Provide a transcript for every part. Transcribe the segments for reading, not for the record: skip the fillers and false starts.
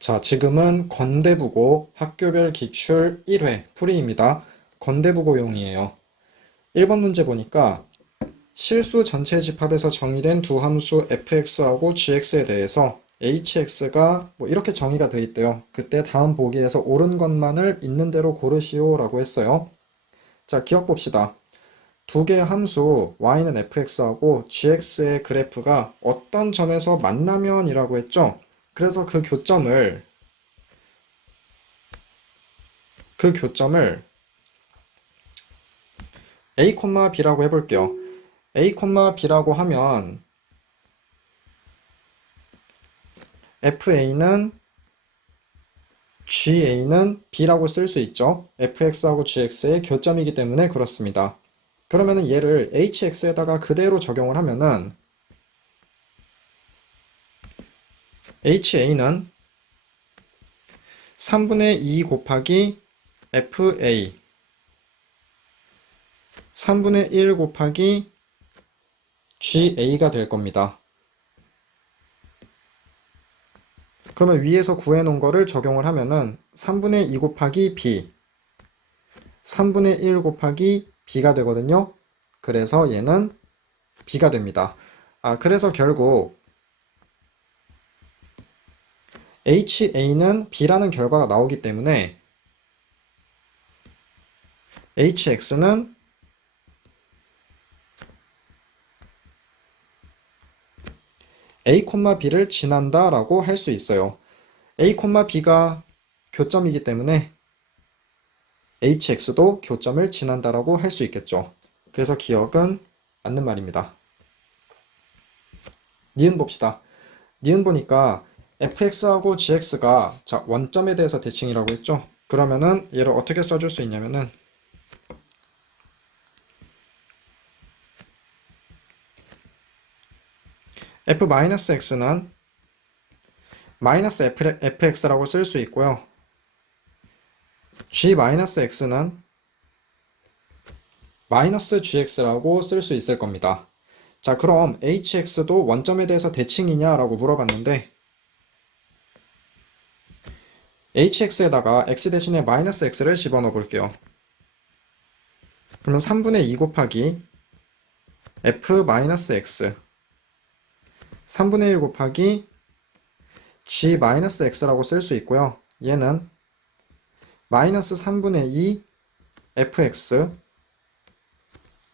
자, 지금은 건대부고 학교별 기출 1회 풀이입니다. 건대부고용이에요. 1번 문제 보니까 실수 전체 집합에서 정의된 두 함수 fx하고 gx에 대해서 hx가 뭐 이렇게 정의가 돼 있대요. 그때 다음 보기에서 옳은 것만을 있는 대로 고르시오 라고 했어요. 자, 기억 봅시다. 두 개의 함수 y는 fx하고 gx의 그래프가 어떤 점에서 만나면 이라고 했죠. 그래서 그 교점을 a, b라고 해볼게요. a, b라고 하면 fa는 ga는 b라고 쓸 수 있죠. fx하고 gx의 교점이기 때문에 그렇습니다. 그러면은 얘를 hx에다가 그대로 적용을 하면은 ha는 3분의 2 곱하기 fa 3분의 1 곱하기 ga가 될 겁니다. 그러면 위에서 구해놓은 거를 적용을 하면은 3분의 2 곱하기 b 3분의 1 곱하기 b가 되거든요. 그래서 얘는 b가 됩니다. 그래서 결국 ha는 b라는 결과가 나오기 때문에 hx는 a, b를 지난다 라고 할 수 있어요. a, b가 교점이기 때문에 hx도 교점을 지난다 라고 할 수 있겠죠. 그래서 기억은 맞는 말입니다. 니은 봅시다. 니은 보니까 fx하고 gx가 자 원점에 대해서 대칭이라고 했죠. 그러면은 얘를 어떻게 써줄 수 있냐면은 f-x는 마이너스 fx라고 쓸 수 있고요. g-x는 마이너스 gx라고 쓸 수 있을 겁니다. 자, 그럼 hx도 원점에 대해서 대칭이냐라고 물어봤는데 hx에다가 x 대신에 마이너스 x를 집어넣어 볼게요. 그러면 3분의 2 곱하기 f-x 3분의 1 곱하기 g-x라고 쓸 수 있고요. 얘는 마이너스 3분의 2 fx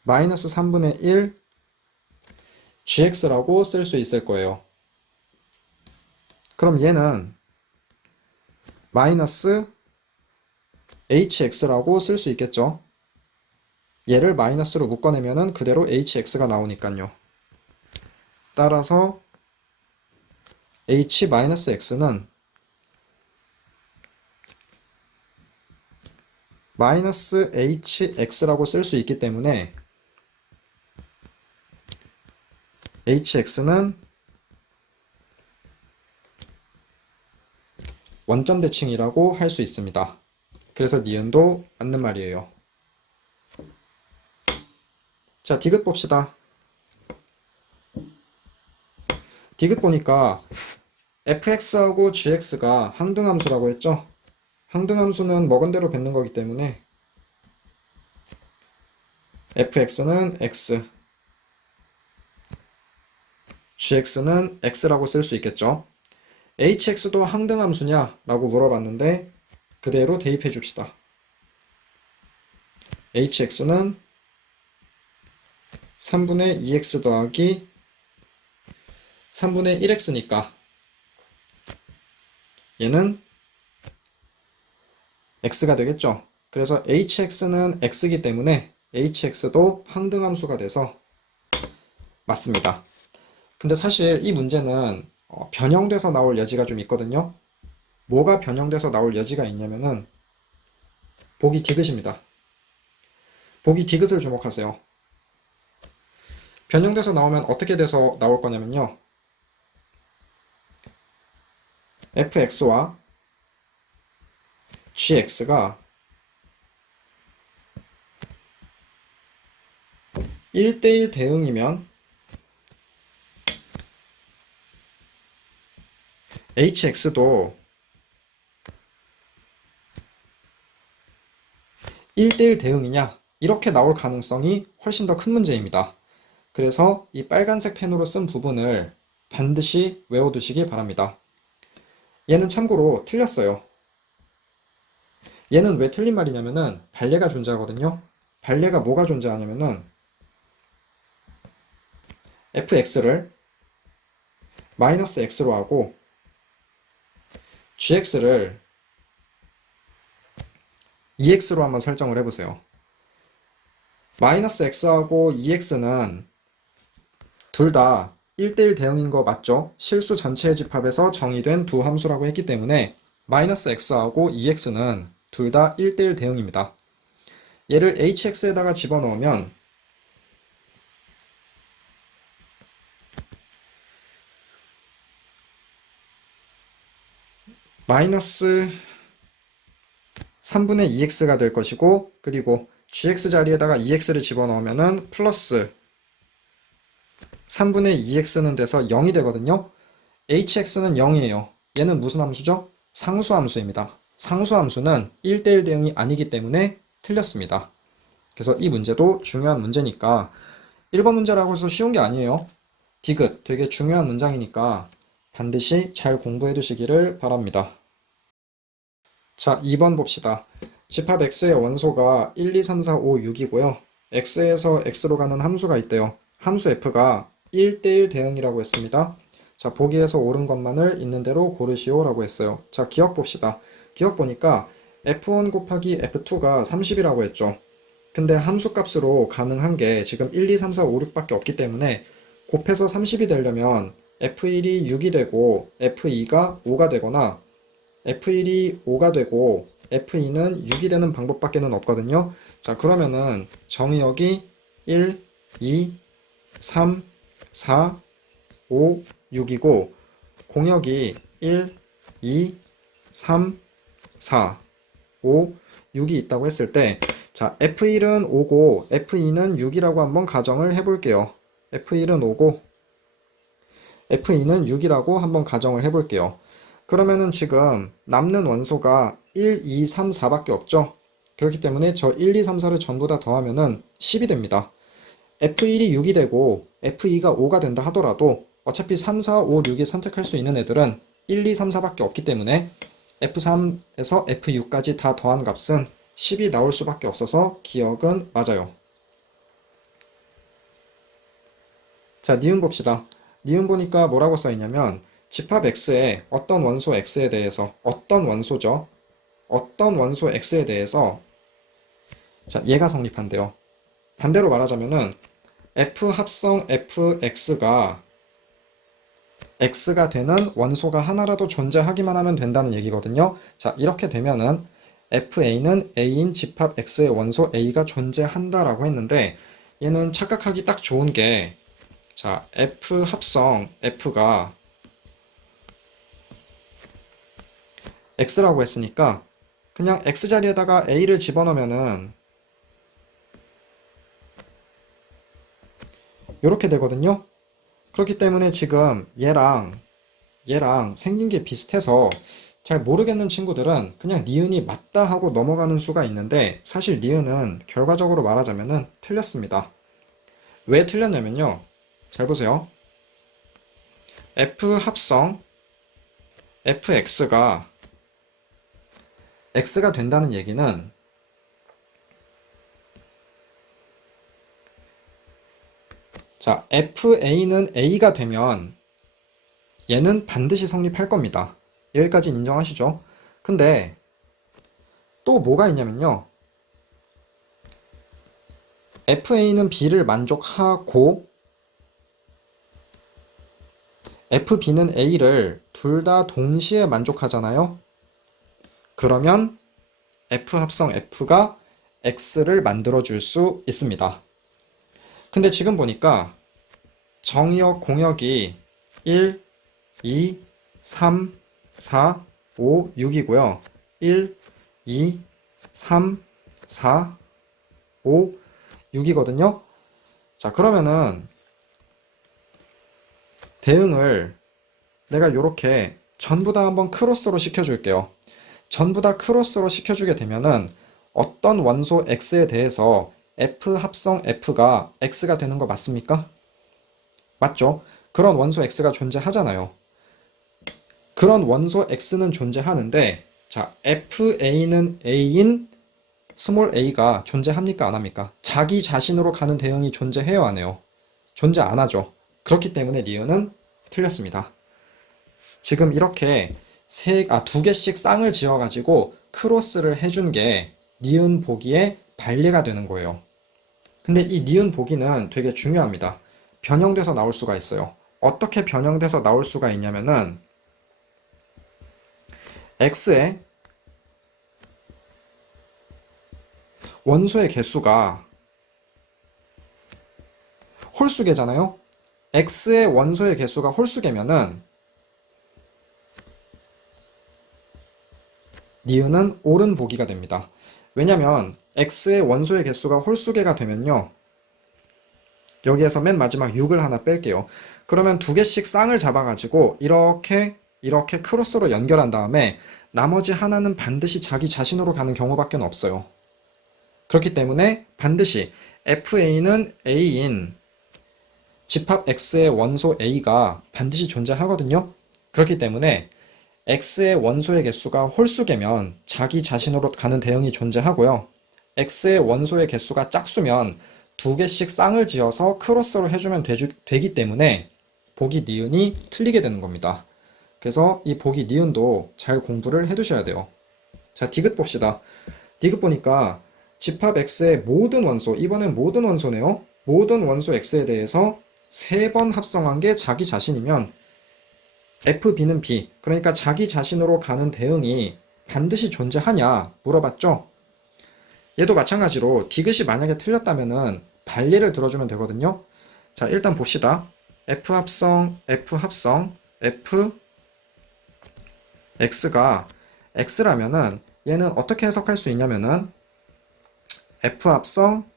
마이너스 3분의 1 gx라고 쓸 수 있을 거예요. 그럼 얘는 마이너스 hx라고 쓸 수 있겠죠. 얘를 마이너스로 묶어내면은 그대로 hx가 나오니까요. 따라서 h-x는 마이너스 hx라고 쓸 수 있기 때문에 hx는 원점 대칭이라고 할 수 있습니다. 그래서 니은도 맞는 말이에요. 자, 디귿 봅시다. 디귿 보니까 fx하고 gx가 항등함수라고 했죠. 항등함수는 먹은 대로 뱉는 거기 때문에 fx는 x, gx는 x라고 쓸 수 있겠죠. hx도 항등함수냐? 라고 물어봤는데 그대로 대입해 줍시다. hx는 3분의 2x 더하기 3분의 1x니까 얘는 x가 되겠죠. 그래서 hx는 x이기 때문에 hx도 항등함수가 돼서 맞습니다. 근데 사실 이 문제는 변형돼서 나올 여지가 좀 있거든요. 뭐가 변형돼서 나올 여지가 있냐면은 보기 디귿입니다. 보기 디귿을 주목하세요. 변형돼서 나오면 어떻게 돼서 나올 거냐면요. fx와 gx가 1대1 대응이면 hx도 1대1 대응이냐? 이렇게 나올 가능성이 훨씬 더 큰 문제입니다. 그래서 이 빨간색 펜으로 쓴 부분을 반드시 외워두시기 바랍니다. 얘는 참고로 틀렸어요. 얘는 왜 틀린 말이냐면은 발레가 존재하거든요. 발레가 뭐가 존재하냐면은 fx를 마이너스 x로 하고 gx를 2x로 한번 설정을 해보세요. 마이너스 x하고 2x는 둘 다 1대1 대응인 거 맞죠? 실수 전체의 집합에서 정의된 두 함수라고 했기 때문에 마이너스 x하고 2x는 둘 다 1대1 대응입니다. 얘를 hx에다가 집어넣으면 마이너스 3분의 2x가 될 것이고, 그리고 gx 자리에다가 2x를 집어넣으면은 플러스 3분의 2x는 돼서 0이 되거든요. hx는 0이에요. 얘는 무슨 함수죠? 상수함수입니다. 상수함수는 1대1 대응이 아니기 때문에 틀렸습니다. 그래서 이 문제도 중요한 문제니까 1번 문제라고 해서 쉬운 게 아니에요. 디귿 되게 중요한 문장이니까 반드시 잘 공부해 두시기를 바랍니다. 자, 2번 봅시다. 집합 x의 원소가 1, 2, 3, 4, 5, 6이고요. x에서 x로 가는 함수가 있대요. 함수 f가 1대1 대응이라고 했습니다. 자, 보기에서 옳은 것만을 있는 대로 고르시오 라고 했어요. 자, 기억 봅시다. 기억 보니까 f1 곱하기 f2가 30이라고 했죠. 근데 함수 값으로 가능한 게 지금 1, 2, 3, 4, 5, 6밖에 없기 때문에 곱해서 30이 되려면 f1이 6이 되고 f2가 5가 되거나 f1이 5가 되고 f2는 6이 되는 방법밖에는 없거든요. 자, 그러면은 정의역이 1, 2, 3, 4, 5, 6이고 공역이 1, 2, 3, 4, 5, 6이 있다고 했을 때 자, F1은 5고 F2는 6이라고 한번 가정을 해볼게요. F1은 5고 F2는 6이라고 한번 가정을 해볼게요. 그러면은 지금 남는 원소가 1, 2, 3, 4밖에 없죠. 그렇기 때문에 저 1, 2, 3, 4를 전부 다 더하면은 10이 됩니다. F1이 6이 되고 F2가 5가 된다 하더라도 어차피 3, 4, 5, 6이 선택할 수 있는 애들은 1, 2, 3, 4밖에 없기 때문에 F3에서 F6까지 다 더한 값은 10이 나올 수밖에 없어서 기억은 맞아요. 자, 니은 봅시다. 니은 보니까 뭐라고 써있냐면 집합 X에 어떤 원소 X에 대해서 어떤 원소죠? 어떤 원소 X에 대해서 자, 얘가 성립한대요. 반대로 말하자면은 F 합성 FX가 X가 되는 원소가 하나라도 존재하기만 하면 된다는 얘기거든요. 자, 이렇게 되면은 FA는 A인 집합 X의 원소 A가 존재한다라고 했는데 얘는 착각하기 딱 좋은 게 자, F 합성 F가 X라고 했으니까 그냥 X 자리에다가 A를 집어넣으면은 이렇게 되거든요. 그렇기 때문에 지금 얘랑 생긴 게 비슷해서 잘 모르겠는 친구들은 그냥 니은이 맞다 하고 넘어가는 수가 있는데 사실 니은은 결과적으로 말하자면은 틀렸습니다. 왜 틀렸냐면요. 잘 보세요. F 합성 fx가 x가 된다는 얘기는 자, fa는 a가 되면 얘는 반드시 성립할 겁니다. 여기까지 인정하시죠? 근데 또 뭐가 있냐면요. fa는 b를 만족하고 fb는 a를 둘 다 동시에 만족하잖아요. 그러면 f 합성 f가 x를 만들어 줄 수 있습니다. 근데 지금 보니까 정의역 공역이 1, 2, 3, 4, 5, 6이고요. 1, 2, 3, 4, 5, 6이거든요. 자, 그러면은 대응을 내가 이렇게 전부 다 한번 크로스로 시켜줄게요. 전부 다 크로스로 시켜주게 되면은 어떤 원소 x에 대해서 f 합성 f가 x가 되는 거 맞습니까? 맞죠? 그런 원소 x가 존재하잖아요. 그런 원소 x는 존재하는데 자, fa는 a인 스몰 a가 존재합니까? 안 합니까? 자기 자신으로 가는 대응이 존재해요? 안 해요? 존재 안 하죠. 그렇기 때문에 니은은 틀렸습니다. 지금 이렇게 두 개씩 쌍을 지어가지고 크로스를 해준 게 니은 보기에 반례가 되는 거예요. 근데 이 니은 보기는 되게 중요합니다. 변형돼서 나올 수가 있어요. 어떻게 변형돼서 나올 수가 있냐면은 x의 원소의 개수가 홀수계잖아요. x의 원소의 개수가 홀수계면은 니은은 옳은 보기가 됩니다. 왜냐면 x의 원소의 개수가 홀수계가 되면요. 여기에서 맨 마지막 6을 하나 뺄게요. 그러면 두 개씩 쌍을 잡아가지고 이렇게 크로스로 연결한 다음에 나머지 하나는 반드시 자기 자신으로 가는 경우밖에 없어요. 그렇기 때문에 반드시 FA는 A인 집합 X의 원소 A가 반드시 존재하거든요. 그렇기 때문에 X의 원소의 개수가 홀수계면 자기 자신으로 가는 대응이 존재하고요. X의 원소의 개수가 짝수면 두 개씩 쌍을 지어서 크로스로 해주면 되기 때문에 보기 니은이 틀리게 되는 겁니다. 그래서 이 보기 니은도 잘 공부를 해두셔야 돼요. 자, 디귿 봅시다. 디귿 보니까 집합 X의 모든 원소, 이번엔 모든 원소네요. 모든 원소 X에 대해서 3번 합성한 게 자기 자신이면 FB는 B, 그러니까 자기 자신으로 가는 대응이 반드시 존재하냐 물어봤죠? 얘도 마찬가지로 디귿이 만약에 틀렸다면은 반례를 들어주면 되거든요. 자, 일단 봅시다. F 합성, F X가 X라면은 얘는 어떻게 해석할 수 있냐면은 F 합성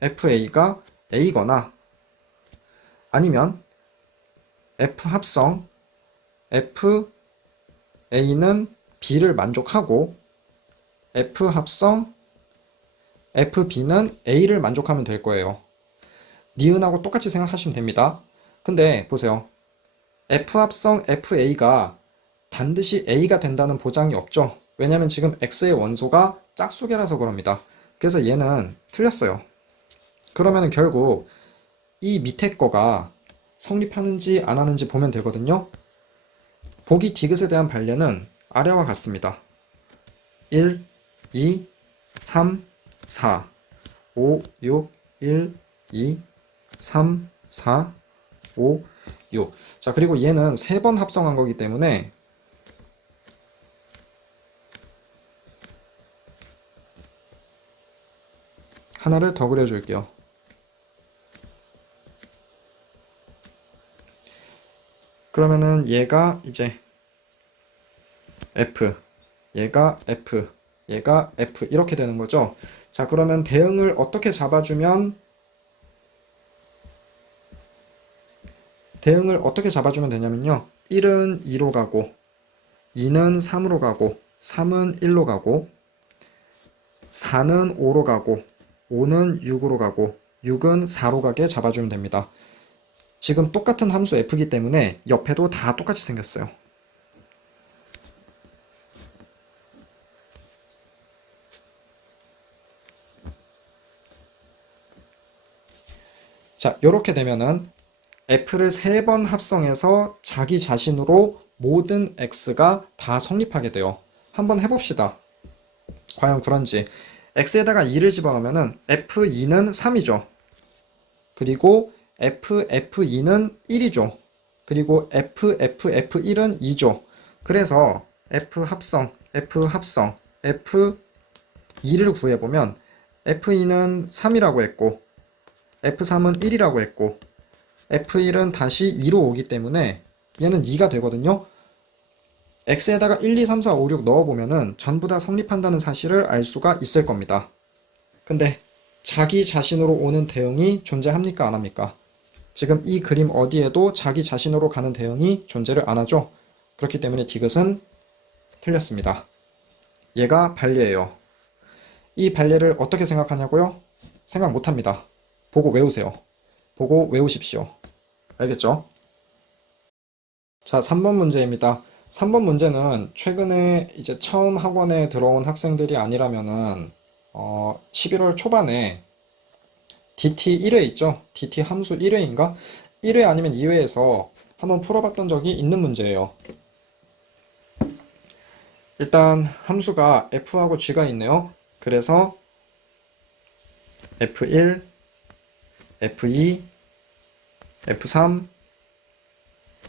FA가 A거나 아니면 F 합성 FA는 B를 만족하고 F 합성 FB는 A를 만족하면 될 거예요. 니은하고 똑같이 생각하시면 됩니다. 근데 보세요. F 합성 FA가 반드시 A가 된다는 보장이 없죠. 왜냐면 지금 X의 원소가 짝수계라서 그럽니다. 그래서 얘는 틀렸어요. 그러면 결국 이 밑에 거가 성립하는지 안 하는지 보면 되거든요. 보기 디귿에 대한 반례는 아래와 같습니다. 1, 2, 3, 4, 5, 6, 1, 2, 3, 4, 5, 6. 자, 그리고 얘는 3번 합성한 거기 때문에 하나를 더 그려줄게요. 그러면은 얘가 이제 F, 얘가 F, 얘가 F 이렇게 되는 거죠. 자, 그러면 대응을 어떻게 잡아주면 되냐면요. 1은 2로 가고 2는 3으로 가고 3은 1로 가고 4는 5로 가고 5는 6으로 가고 6은 4로 가게 잡아주면 됩니다. 지금 똑같은 함수 f이기 때문에 옆에도 다 똑같이 생겼어요. 자, 이렇게 되면은 f를 3번 합성해서 자기 자신으로 모든 x가 다 성립하게 돼요. 한번 해봅시다. 과연 그런지. x에다가 2를 집어넣으면은 f2는 3이죠. 그리고 f2는 1이죠. 그리고 f1은 2죠. 그래서 f 합성, f2를 구해보면 f2는 3이라고 했고 f3은 1이라고 했고 f1은 다시 2로 오기 때문에 얘는 2가 되거든요. x에다가 1, 2, 3, 4, 5, 6 넣어보면은 전부 다 성립한다는 사실을 알 수가 있을 겁니다. 근데 자기 자신으로 오는 대응이 존재합니까? 안 합니까? 지금 이 그림 어디에도 자기 자신으로 가는 대응이 존재를 안 하죠. 그렇기 때문에 디귿은 틀렸습니다. 얘가 반례예요. 이 발레를 어떻게 생각하냐고요? 생각 못합니다. 보고 외우세요. 보고 외우십시오. 알겠죠? 자, 3번 문제입니다. 3번 문제는 최근에 이제 처음 학원에 들어온 학생들이 아니라면은 11월 초반에 DT 1회 있죠? DT 함수 1회인가? 1회 아니면 2회에서 한번 풀어봤던 적이 있는 문제예요. 일단 함수가 f하고 g가 있네요. 그래서 f1, f2, f3,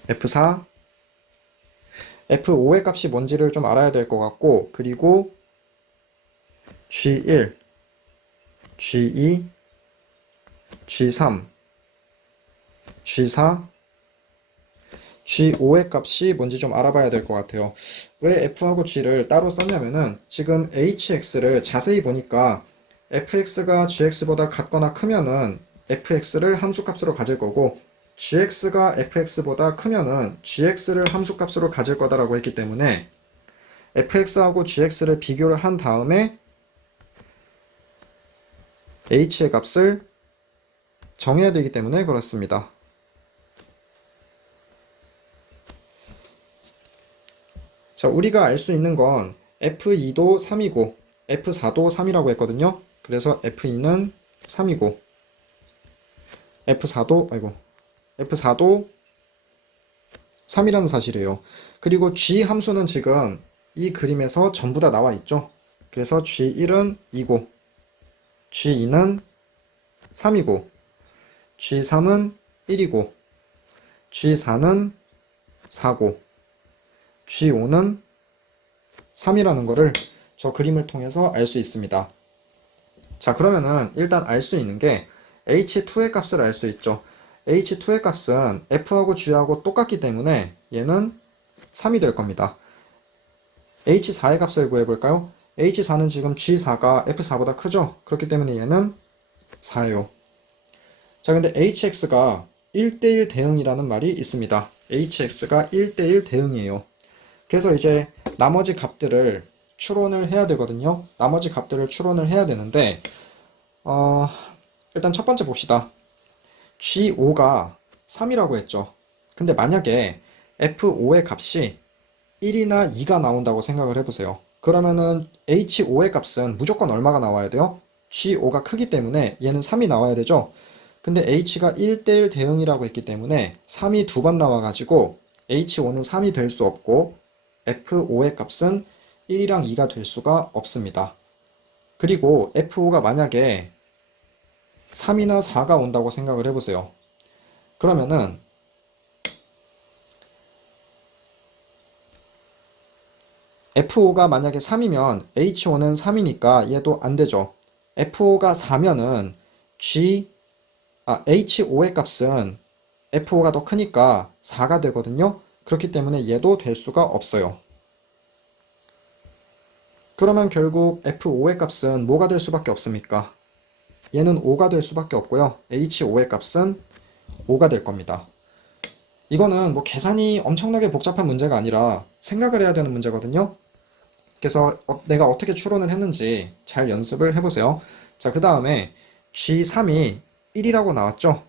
f4, f5의 값이 뭔지를 좀 알아야 될 것 같고, 그리고 g1, g2, g3, g4, G5의 값이 뭔지 좀 알아봐야 될 것 같아요. 왜 F하고 G를 따로 썼냐면은 지금 HX를 자세히 보니까 FX가 GX보다 같거나 크면은 FX를 함수값으로 가질 거고 GX가 FX보다 크면은 GX를 함수값으로 가질 거다라고 했기 때문에 FX하고 GX를 비교를 한 다음에 H의 값을 정해야 되기 때문에 그렇습니다. 자, 우리가 알 수 있는 건 F2도 3이고 F4도 3이라고 했거든요. 그래서 F2는 3이고 F4도 3이라는 사실이에요. 그리고 G 함수는 지금 이 그림에서 전부 다 나와 있죠. 그래서 G1은 2고 G2는 3이고 G3은 1이고 G4는 4고 G5는 3이라는 거를 저 그림을 통해서 알 수 있습니다. 자, 그러면은 일단 알 수 있는 게 H2의 값을 알 수 있죠. H2의 값은 F하고 G하고 똑같기 때문에 얘는 3이 될 겁니다. H4의 값을 구해볼까요? H4는 지금 G4가 F4보다 크죠? 그렇기 때문에 얘는 4예요. 자, 근데 HX가 1대1 대응이라는 말이 있습니다. HX가 1대1 대응이에요. 그래서 이제 나머지 값들을 추론을 해야 되거든요. 나머지 값들을 추론을 해야 되는데 일단 첫 번째 봅시다. G5가 3이라고 했죠. 근데 만약에 F5의 값이 1이나 2가 나온다고 생각을 해보세요. 그러면은 H5의 값은 무조건 얼마가 나와야 돼요? G5가 크기 때문에 얘는 3이 나와야 되죠. 근데 H가 1대1 대응이라고 했기 때문에 3이 두 번 나와가지고 H5는 3이 될 수 없고 F5의 값은 1이랑 2가 될 수가 없습니다. 그리고 F5가 만약에 3이나 4가 온다고 생각을 해보세요. 그러면은 F5가 만약에 3이면 H5는 3이니까 얘도 안 되죠. F5가 4면은 H5의 값은 F5가 더 크니까 4가 되거든요. 그렇기 때문에 얘도 될 수가 없어요. 그러면 결국 F5의 값은 뭐가 될 수밖에 없습니까? 얘는 5가 될 수밖에 없고요. H5의 값은 5가 될 겁니다. 이거는 뭐 계산이 엄청나게 복잡한 문제가 아니라 생각을 해야 되는 문제거든요. 그래서 내가 어떻게 추론을 했는지 잘 연습을 해보세요. 자, 그 다음에 G3이 1이라고 나왔죠?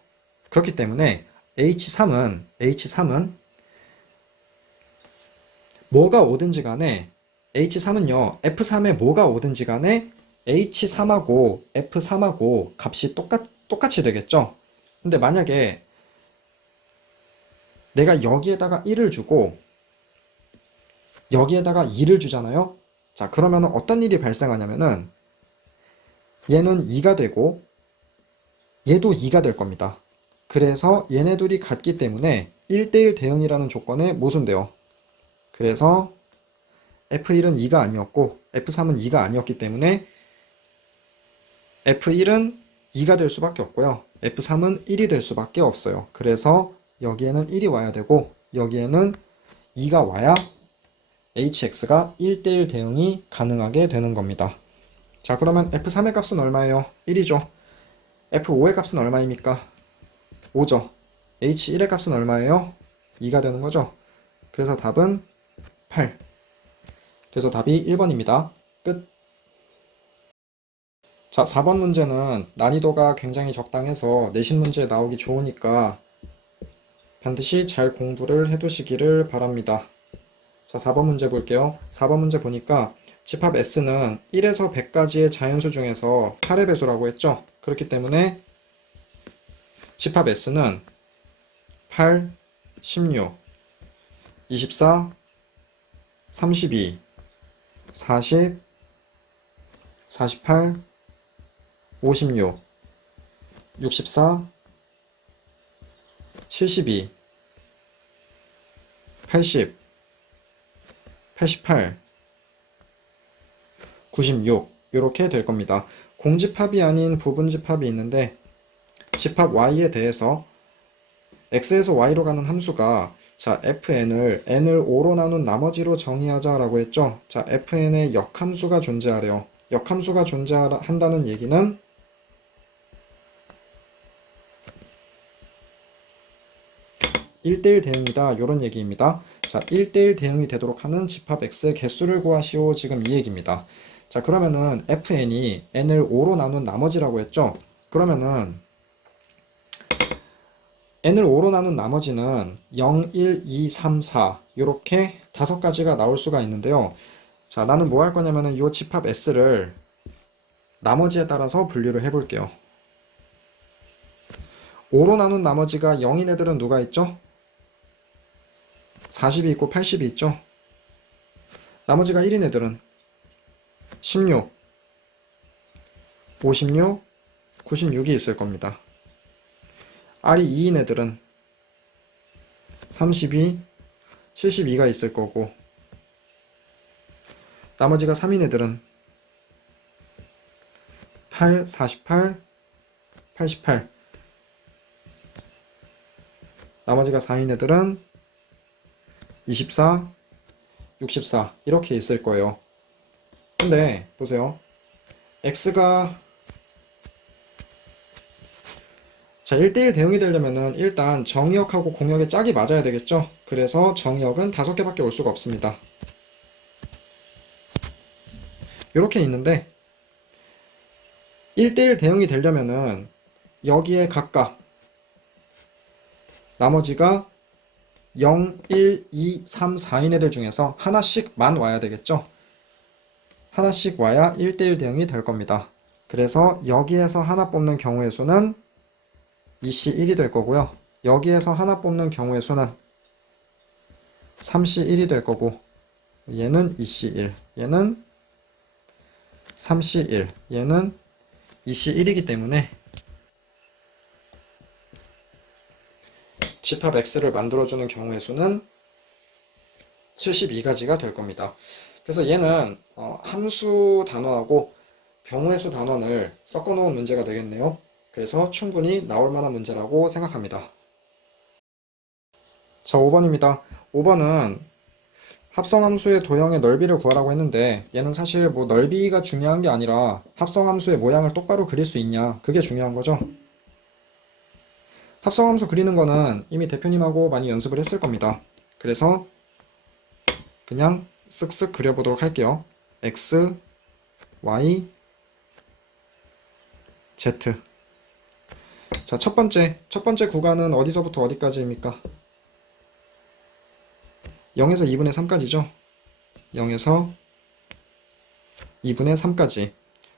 그렇기 때문에 H3은 뭐가 오든지 간에 H3은요, F3에 뭐가 오든지 간에 H3하고 F3하고 값이 똑같이 되겠죠? 근데 만약에 내가 여기에다가 1을 주고 여기에다가 2를 주잖아요? 자, 그러면 어떤 일이 발생하냐면은 얘는 2가 되고 얘도 2가 될 겁니다. 그래서 얘네 둘이 같기 때문에 1대1 대응이라는 조건에 모순돼요. 그래서 F1은 2가 아니었고 F3은 2가 아니었기 때문에 F1은 2가 될 수밖에 없고요. F3은 1이 될 수밖에 없어요. 그래서 여기에는 1이 와야 되고 여기에는 2가 와야 HX가 1대1 대응이 가능하게 되는 겁니다. 자, 그러면 F3의 값은 얼마예요? 1이죠. F5의 값은 얼마입니까? 5죠. H1의 값은 얼마예요? 2가 되는 거죠. 그래서 답은 8. 그래서 답이 1번입니다. 끝. 자, 4번 문제는 난이도가 굉장히 적당해서 내신 문제에 나오기 좋으니까 반드시 잘 공부를 해두시기를 바랍니다. 자, 4번 문제 볼게요. 4번 문제 보니까 집합 S는 1에서 100까지의 자연수 중에서 8의 배수라고 했죠. 그렇기 때문에 집합 S는 8, 16, 24, 32, 40, 48, 56, 64, 72, 80, 88, 96 이렇게 될 겁니다. 공집합이 아닌 부분집합이 있는데 집합 y에 대해서 x에서 y로 가는 함수가 자 fn을 n을 5로 나눈 나머지로 정의하자라고 했죠. 자 fn의 역함수가 존재하래요. 역함수가 존재한다는 얘기는 1대1 대응이다 이런 얘기입니다. 자 1대1 대응이 되도록 하는 집합 x의 개수를 구하시오 지금 이 얘기입니다. 자 그러면은 fn이 n을 5로 나눈 나머지라고 했죠. 그러면은 n을 5로 나눈 나머지는 0, 1, 2, 3, 4 이렇게 5가지가 나올 수가 있는데요. 자 나는 뭐 할 거냐면은 이 집합 s를 나머지에 따라서 분류를 해 볼게요. 5로 나눈 나머지가 0인 애들은 누가 있죠? 40이 있고 80이 있죠? 나머지가 1인 애들은 16, 56, 96이 있을 겁니다. R이 2인 애들은 32, 72가 있을 거고 나머지가 3인 애들은 8, 48, 88 나머지가 4인 애들은 24, 64 이렇게 있을 거예요. 근데 보세요. x가 자 1대1 대응이 되려면은 일단 정의역하고 공역의 짝이 맞아야 되겠죠. 그래서 정의역은 5개밖에 올 수가 없습니다. 이렇게 있는데 1대1 대응이 되려면은 여기에 각각 나머지가 0, 1, 2, 3, 4인 애들 중에서 하나씩만 와야 되겠죠. 하나씩 와야 1대1 대응이 될 겁니다. 그래서 여기에서 하나 뽑는 경우의 수는 2C1이 될 거고요. 여기에서 하나 뽑는 경우의 수는 3C1이 될 거고 얘는 2C1, 얘는 3C1, 얘는 2C1이기 때문에 집합 X를 만들어주는 경우의 수는 72가지가 될 겁니다. 그래서 얘는 함수 단원하고 경우의 수 단원을 섞어 놓은 문제가 되겠네요. 그래서 충분히 나올 만한 문제라고 생각합니다. 자, 5번입니다. 5번은 합성함수의 도형의 넓이를 구하라고 했는데 얘는 사실 뭐 넓이가 중요한 게 아니라 합성함수의 모양을 똑바로 그릴 수 있냐 그게 중요한 거죠. 합성함수 그리는 거는 이미 대표님하고 많이 연습을 했을 겁니다. 그래서 그냥 쓱쓱 그려보도록 할게요. x, y, z. 자, 첫 번째 구간은 어디서부터 어디까지입니까? 0에서 2분의 3까지죠? 0에서 2분의 3까지.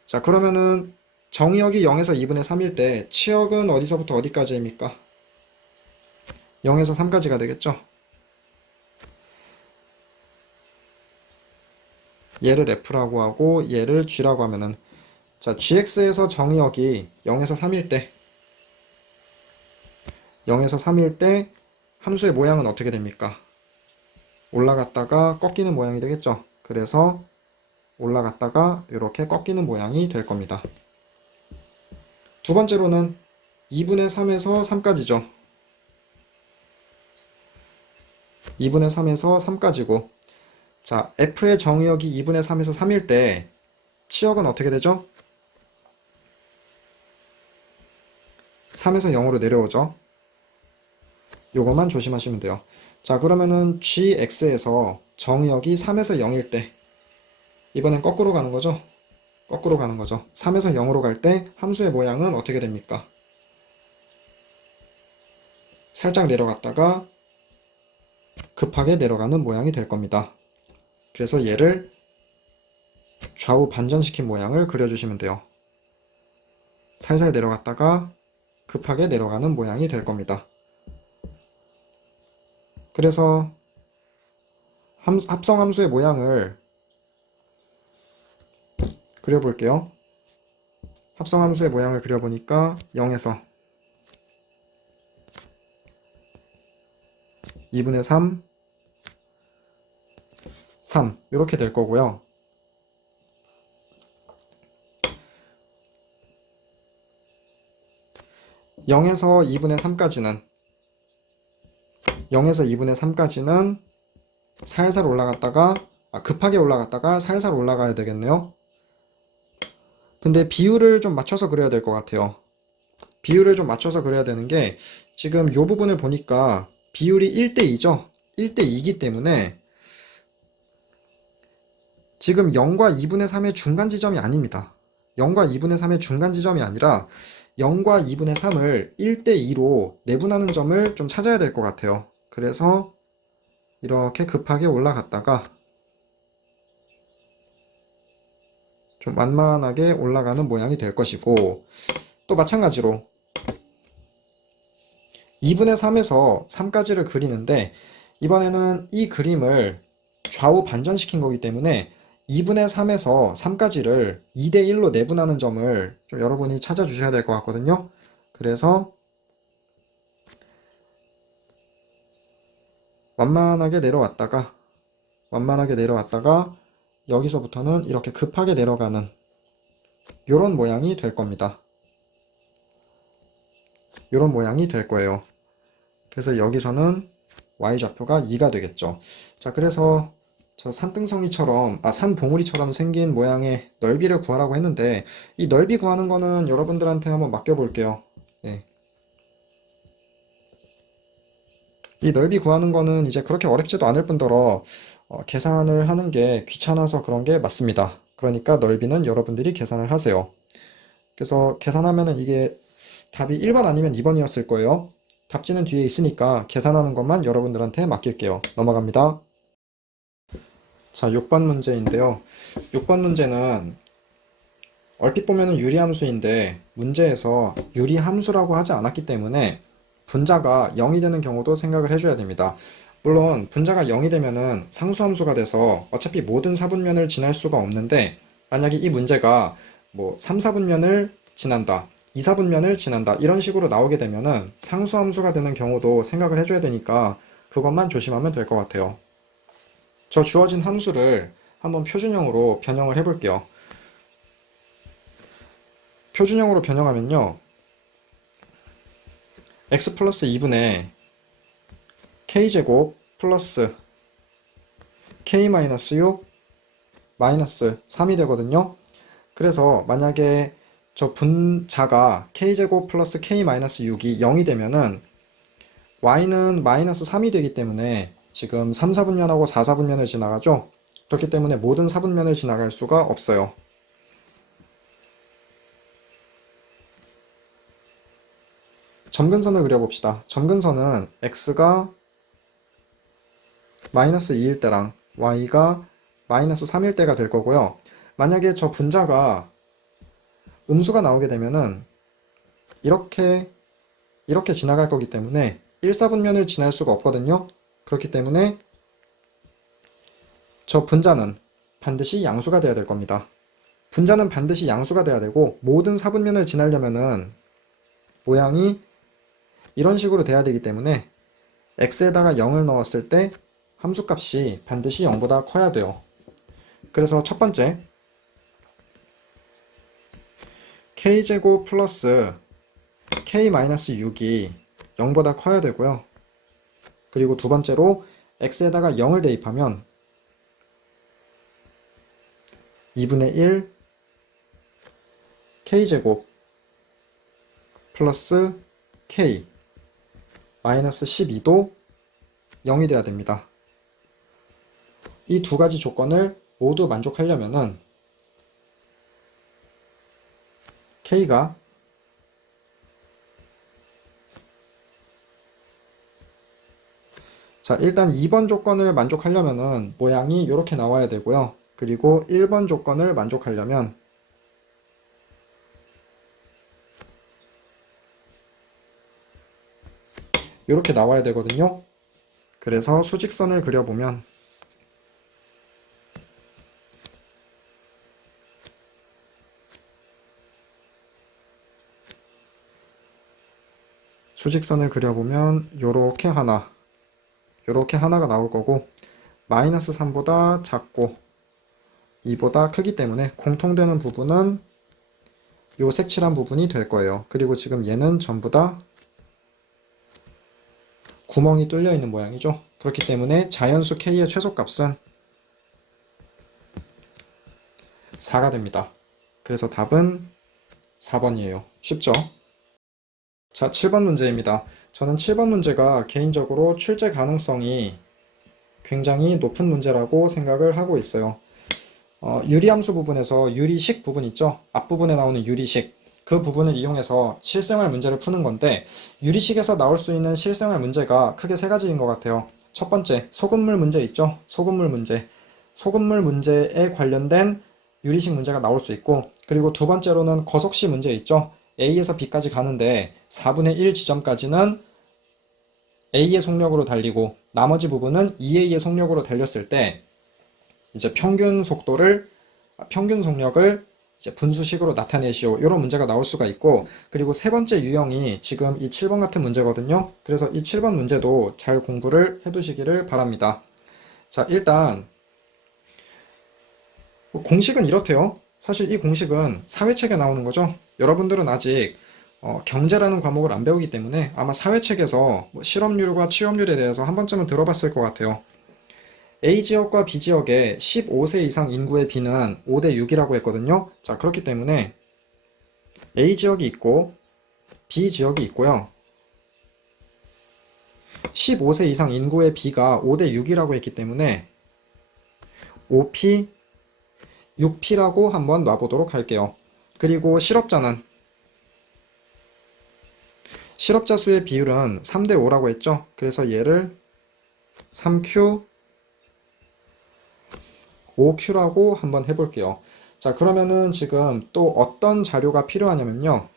자, 그러면은 정의역이 0에서 2분의 3일 때 치역은 어디서부터 어디까지입니까? 0에서 3까지가 되겠죠? 얘를 f라고 하고 얘를 g라고 하면은 자, gx에서 정의역이 0에서 3일 때 0에서 3일 때 함수의 모양은 어떻게 됩니까? 올라갔다가 꺾이는 모양이 되겠죠? 그래서 올라갔다가 이렇게 꺾이는 모양이 될 겁니다. 두 번째로는 2분의 3에서 3까지죠. 2분의 3에서 3까지고 자, f의 정의역이 2분의 3에서 3일 때 치역은 어떻게 되죠? 3에서 0으로 내려오죠. 요것만 조심하시면 돼요. 자, 그러면은 gx에서 정의역이 3에서 0일 때 이번엔 거꾸로 가는 거죠. 거꾸로 가는 거죠. 3에서 0으로 갈 때 함수의 모양은 어떻게 됩니까? 살짝 내려갔다가 급하게 내려가는 모양이 될 겁니다. 그래서 얘를 좌우 반전시킨 모양을 그려주시면 돼요. 살살 내려갔다가 급하게 내려가는 모양이 될 겁니다. 그래서 합성함수의 모양을 그려볼게요. 합성함수의 모양을 그려보니까 0에서 2분의 3, 3 이렇게 될 거고요. 0에서 2분의 3까지는 0에서 2분의 3까지는 살살 올라갔다가 급하게 올라갔다가 살살 올라가야 되겠네요. 근데 비율을 좀 맞춰서 그려야 될 것 같아요. 비율을 좀 맞춰서 그려야 되는 게 지금 이 부분을 보니까 비율이 1대2죠. 1대2이기 때문에 지금 0과 2분의 3의 중간 지점이 아닙니다. 0과 2분의 3의 중간 지점이 아니라 0과 2분의 3을 1대2로 내분하는 점을 좀 찾아야 될 것 같아요. 그래서 이렇게 급하게 올라갔다가 좀 완만하게 올라가는 모양이 될 것이고, 또 마찬가지로 2분의 3에서 3까지를 그리는데 이번에는 이 그림을 좌우 반전시킨 거기 때문에 2분의 3에서 3까지를 2대1로 내분하는 점을 좀 여러분이 찾아주셔야 될 것 같거든요. 그래서 완만하게 내려왔다가 여기서부터는 이렇게 급하게 내려가는 이런 모양이 될 겁니다. 이런 모양이 될 거예요. 그래서 여기서는 y좌표가 2가 되겠죠. 자, 그래서 저 산봉우리처럼 생긴 모양의 넓이를 구하라고 했는데 이 넓이 구하는 거는 여러분들한테 한번 맡겨볼게요. 예. 이 넓이 구하는 거는 이제 그렇게 어렵지도 않을 뿐더러 계산을 하는 게 귀찮아서 그런 게 맞습니다. 그러니까 넓이는 여러분들이 계산을 하세요. 그래서 계산하면은 이게 답이 1번 아니면 2번이었을 거예요. 답지는 뒤에 있으니까 계산하는 것만 여러분들한테 맡길게요. 넘어갑니다. 자, 6번 문제인데요. 6번 문제는 얼핏 보면은 유리함수인데 문제에서 유리함수라고 하지 않았기 때문에 분자가 0이 되는 경우도 생각을 해줘야 됩니다. 물론 분자가 0이 되면은 상수함수가 돼서 어차피 모든 사분면을 지날 수가 없는데 만약에 이 문제가 뭐 3, 4분면을 지난다, 2, 4분면을 지난다 이런 식으로 나오게 되면은 상수함수가 되는 경우도 생각을 해줘야 되니까 그것만 조심하면 될 것 같아요. 저 주어진 함수를 한번 표준형으로 변형을 해볼게요. 표준형으로 변형하면요. x 플러스 2분의 k제곱 플러스 k 마이너스 6 마이너스 3이 되거든요. 그래서 만약에 저 분자가 k제곱 플러스 k 마이너스 6이 0이 되면은 y는 마이너스 3이 되기 때문에 지금 3, 4분면하고 4, 4분면을 지나가죠. 그렇기 때문에 모든 4분면을 지나갈 수가 없어요. 점근선을 그려봅시다. 점근선은 x가 마이너스 2일 때랑 y가 마이너스 3일 때가 될 거고요. 만약에 저 분자가 음수가 나오게 되면은 이렇게 지나갈 거기 때문에 1, 4분면을 지날 수가 없거든요. 그렇기 때문에 저 분자는 반드시 양수가 돼야 될 겁니다. 분자는 반드시 양수가 돼야 되고 모든 4분면을 지나려면은 모양이 이런 식으로 돼야 되기 때문에 x에다가 0을 넣었을 때 함수값이 반드시 0보다 커야 돼요. 그래서 첫 번째 k제곱 플러스 k-6이 0보다 커야 되고요. 그리고 두 번째로 x에다가 0을 대입하면 2분의 1 k제곱 플러스 k 마이너스 12도 0이 돼야 됩니다. 이 두 가지 조건을 모두 만족하려면은 K가 자, 일단 2번 조건을 만족하려면은 모양이 이렇게 나와야 되고요. 그리고 1번 조건을 만족하려면 이렇게 나와야 되거든요. 그래서 수직선을 그려보면 요렇게 하나가 나올 거고 마이너스 3보다 작고 2보다 크기 때문에 공통되는 부분은 요 색칠한 부분이 될 거예요. 그리고 지금 얘는 전부 다 구멍이 뚫려 있는 모양이죠. 그렇기 때문에 자연수 K의 최소값은 4가 됩니다. 그래서 답은 4번이에요. 쉽죠? 자, 7번 문제입니다. 저는 7번 문제가 개인적으로 출제 가능성이 굉장히 높은 문제라고 생각을 하고 있어요. 유리함수 부분에서 유리식 부분 있죠? 앞부분에 나오는 유리식. 그 부분을 이용해서 실생활 문제를 푸는 건데 유리식에서 나올 수 있는 실생활 문제가 크게 세 가지인 것 같아요. 첫 번째, 소금물 문제 있죠? 소금물 문제. 소금물 문제에 관련된 유리식 문제가 나올 수 있고 그리고 두 번째로는 거속시 문제 있죠? A에서 B까지 가는데 4분의 1 지점까지는 A의 속력으로 달리고 나머지 부분은 2A의 속력으로 달렸을 때 이제 평균 속력을 이제 분수식으로 나타내시오. 이런 문제가 나올 수가 있고, 그리고 세 번째 유형이 지금 이 7번 같은 문제거든요. 그래서 이 7번 문제도 잘 공부를 해두시기를 바랍니다. 자, 일단 공식은 이렇대요. 사실 이 공식은 사회책에 나오는 거죠. 여러분들은 아직 경제라는 과목을 안 배우기 때문에 아마 사회책에서 뭐 실업률과 취업률에 대해서 한 번쯤은 들어봤을 것 같아요. A지역과 B지역의 15세 이상 인구의 B는 5대 6이라고 했거든요. 자, 그렇기 때문에 A지역이 있고 B지역이 있고요. 15세 이상 인구의 B가 5대 6이라고 했기 때문에 5P, 6P라고 한번 놔보도록 할게요. 그리고 실업자 수의 비율은 3대 5라고 했죠. 그래서 얘를 3Q, 5Q라고 한번 해볼게요. 자, 그러면은 지금 또 어떤 자료가 필요하냐면요.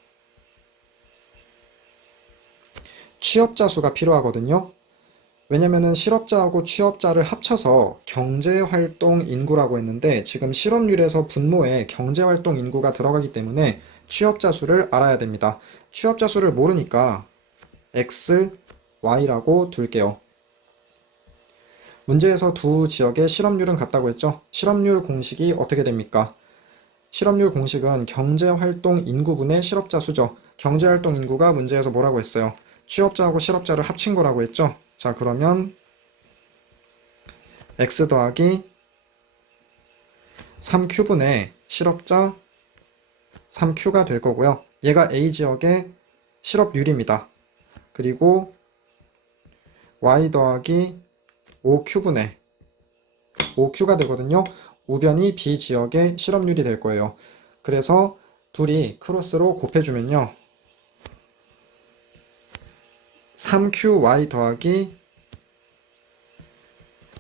취업자 수가 필요하거든요. 왜냐면은 실업자하고 취업자를 합쳐서 경제활동 인구라고 했는데 지금 실업률에서 분모에 경제활동 인구가 들어가기 때문에 취업자 수를 알아야 됩니다. 취업자 수를 모르니까 X, Y라고 둘게요. 문제에서 두 지역의 실업률은 같다고 했죠. 실업률 공식이 어떻게 됩니까? 실업률 공식은 경제활동 인구분의 실업자 수죠. 경제활동 인구가 문제에서 뭐라고 했어요? 취업자하고 실업자를 합친 거라고 했죠. 자, 그러면 X 더하기 3Q분의 실업자 3Q가 될 거고요. 얘가 A지역의 실업률입니다. 그리고 Y 더하기 5Q분의 5Q가 되거든요. 우변이 B지역의 실업률이 될 거예요. 그래서 둘이 크로스로 곱해주면요. 3QY 더하기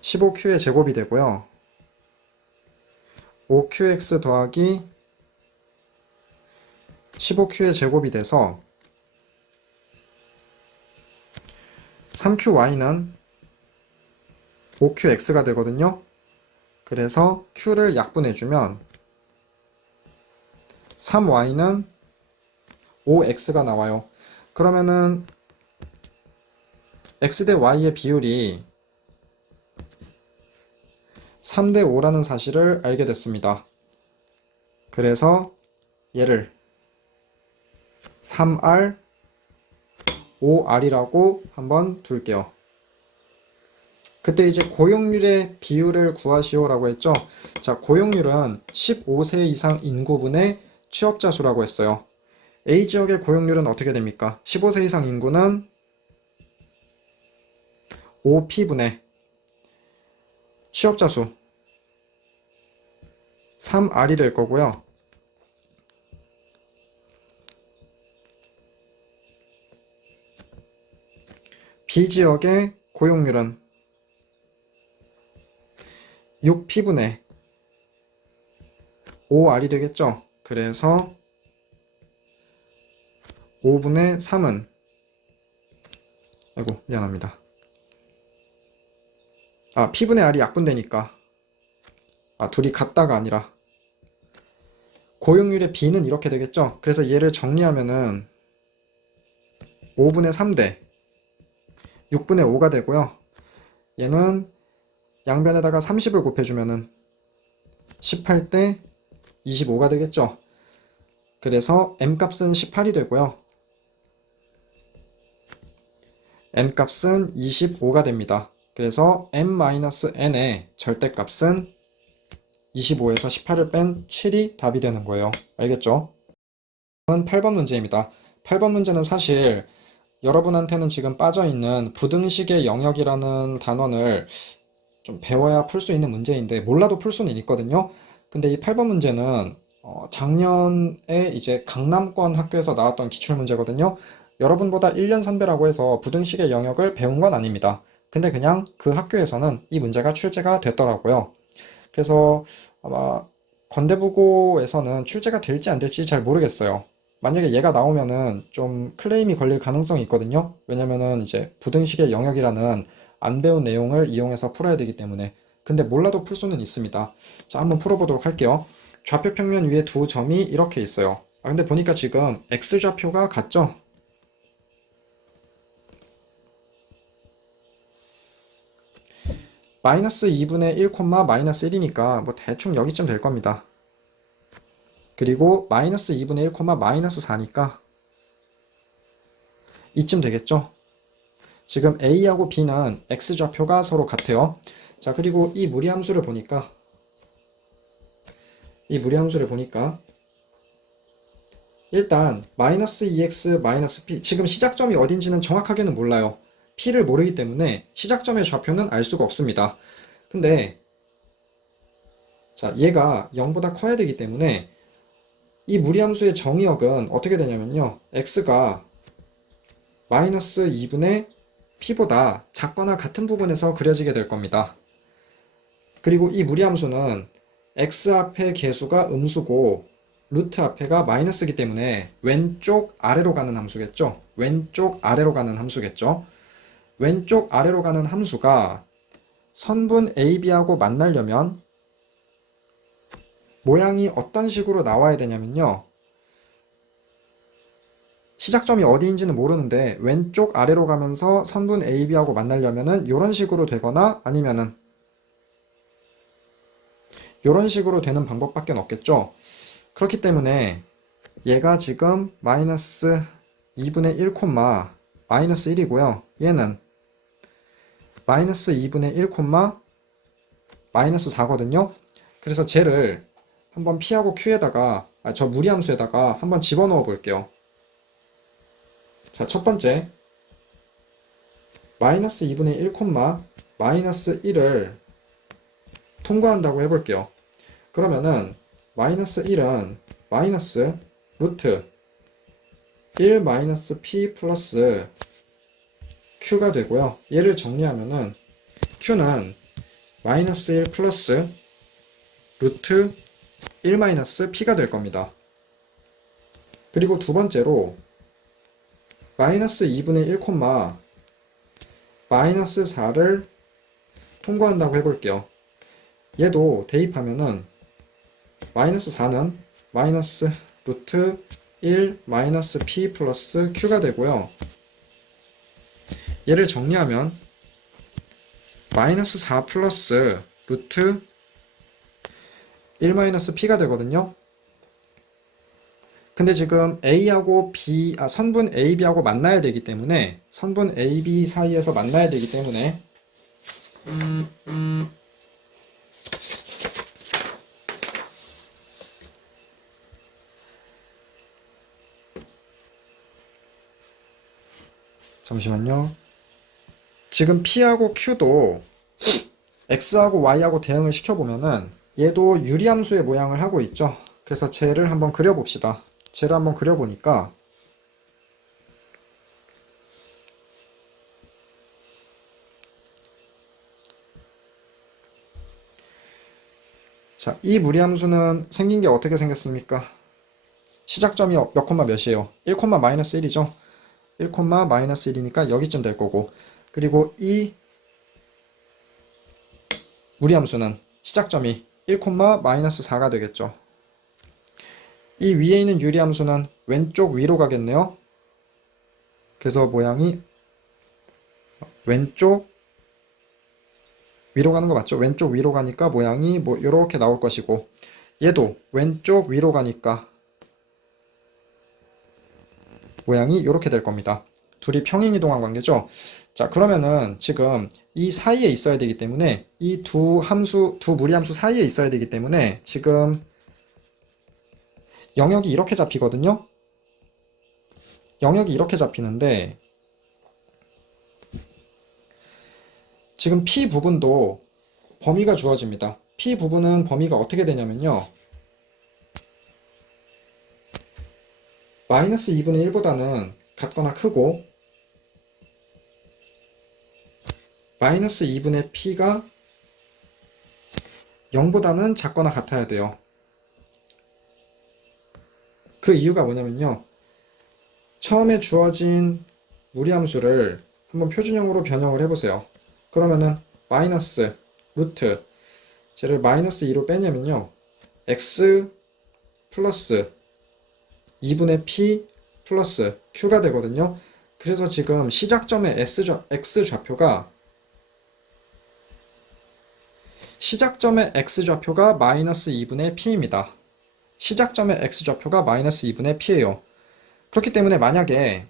15Q의 제곱이 되고요. 5QX 더하기 15Q의 제곱이 돼서 3QY는 5QX가 되거든요. 그래서 Q를 약분해주면 3Y는 5X가 나와요. 그러면은 X 대 Y의 비율이 3대 5라는 사실을 알게 됐습니다. 그래서 얘를 3R, 5R이라고 한번 둘게요. 그때 이제 고용률의 비율을 구하시오라고 했죠. 자, 고용률은 15세 이상 인구분의 취업자 수라고 했어요. A지역의 고용률은 어떻게 됩니까? 15세 이상 인구는 5P분의 취업자 수 3R이 될 거고요. B지역의 고용률은 6P분의 5R이 되겠죠. 그래서 5분의 3은 아이고 미안합니다. P분의 R이 약분되니까 둘이 같다가 아니라 고용률의 B는 이렇게 되겠죠. 그래서 얘를 정리하면은 5분의 3대 6분의 5가 되고요. 얘는 양변에다가 30을 곱해주면은 18대 25가 되겠죠. 그래서 M값은 18이 되고요. N값은 25가 됩니다. 그래서 M-N의 절대값은 25에서 18을 뺀 7이 답이 되는 거예요. 알겠죠? 8번 문제입니다. 8번 문제는 사실 여러분한테는 지금 빠져있는 부등식의 영역이라는 단원을 좀 배워야 풀 수 있는 문제인데 몰라도 풀 수는 있거든요. 근데 이 8번 문제는 작년에 이제 강남권 학교에서 나왔던 기출문제거든요. 여러분보다 1년 선배라고 해서 부등식의 영역을 배운 건 아닙니다. 근데 그냥 그 학교에서는 이 문제가 출제가 됐더라고요. 그래서 아마 건대부고에서는 출제가 될지 안 될지 잘 모르겠어요. 만약에 얘가 나오면은 좀 클레임이 걸릴 가능성이 있거든요. 왜냐면은 이제 부등식의 영역이라는 안 배운 내용을 이용해서 풀어야 되기 때문에. 근데 몰라도 풀 수는 있습니다. 자, 한번 풀어보도록 할게요. 좌표 평면 위에 두 점이 이렇게 있어요. 근데 보니까 지금 X좌표가 같죠? 마이너스 2분의 1, 마이너스 1이니까 뭐 대충 여기쯤 될 겁니다. 그리고 마이너스 2분의 1, 마이너스 4니까 이쯤 되겠죠? 지금 A하고 B는 X좌표가 서로 같아요. 자, 그리고 이 무리함수를 보니까 일단 마이너스 2x 마이너스 p 지금 시작점이 어딘지는 정확하게는 몰라요. p를 모르기 때문에 시작점의 좌표는 알 수가 없습니다. 근데 자, 얘가 0보다 커야 되기 때문에 이 무리함수의 정의역은 어떻게 되냐면요. x가 마이너스 2분의 p보다 작거나 같은 부분에서 그려지게 될 겁니다. 그리고 이 무리함수는 x 앞의 개수가 음수고 루트 앞에가 마이너스이기 때문에 왼쪽 아래로 가는 함수겠죠. 왼쪽 아래로 가는 함수겠죠. 왼쪽 아래로 가는 함수가 선분 AB하고 만나려면 모양이 어떤 식으로 나와야 되냐면요. 시작점이 어디인지는 모르는데 왼쪽 아래로 가면서 선분 AB하고 만나려면은 이런 식으로 되거나 아니면은 이런 식으로 되는 방법밖에 없겠죠. 그렇기 때문에 얘가 지금 마이너스 2분의 1, 마이너스 1이고요. 얘는 마이너스 2분의 1, 마이너스 4거든요. 그래서 쟤를 한번 P하고 Q에다가 저 무리함수에다가 한번 집어넣어 볼게요. 자, 첫 번째 마이너스 2분의 1, 마이너스 1을 통과한다고 해볼게요. 그러면은 마이너스 1은 마이너스 루트 1 마이너스 P 플러스 Q가 되고요. 얘를 정리하면은 Q는 마이너스 1 플러스 루트 1 마이너스 P가 될 겁니다. 그리고 두 번째로 마이너스 2분의 1, 마이너스 4를 통과한다고 해볼게요. 얘도 대입하면은 마이너스 4는 마이너스 루트 1 마이너스 P 플러스 Q가 되고요. 얘를 정리하면 마이너스 4 플러스 루트 1 마이너스 P가 되거든요. 근데 지금 A하고 선분 AB하고 만나야 되기 때문에 선분 AB 사이에서 만나야 되기 때문에 잠시만요. 지금 P하고 Q도 X하고 Y하고 대응을 시켜보면은 얘도 유리함수의 모양을 하고 있죠. 그래서 쟤를 한번 그려봅시다. 쟤를 한번 그려보니까 자, 이 무리함수는 생긴 게 어떻게 생겼습니까? 시작점이 몇 콤마 몇이에요? 1 마이너스 1이죠. 1 마이너스 1이니까 여기쯤 될 거고, 그리고 이 무리함수는 시작점이 1 마이너스 4가 되겠죠. 이 위에 있는 유리함수는 왼쪽 위로 가겠네요. 그래서 모양이 왼쪽 위로 가는 거 맞죠? 왼쪽 위로 가니까 모양이 뭐 이렇게 나올 것이고, 얘도 왼쪽 위로 가니까 모양이 이렇게 될 겁니다. 둘이 평행이동한 관계죠. 자, 그러면은 지금 이 사이에 있어야 되기 때문에 이 두 무리함수 사이에 있어야 되기 때문에 지금 영역이 이렇게 잡히거든요. 영역이 이렇게 잡히는데 지금 P 부분도 범위가 주어집니다. P 부분은 범위가 어떻게 되냐면요. 마이너스 2분의 1보다는 같거나 크고 마이너스 2분의 P가 0보다는 작거나 같아야 돼요. 그 이유가 뭐냐면요. 처음에 주어진 무리함수를 한번 표준형으로 변형을 해보세요. 그러면은 마이너스 루트 쟤를 마이너스 2로 빼냐면요. x 플러스 2분의 p 플러스 q가 되거든요. 그래서 지금 시작점의 x좌표가 마이너스 2분의 p입니다. 시작점의 x좌표가 마이너스 2분의 p예요. 그렇기 때문에 만약에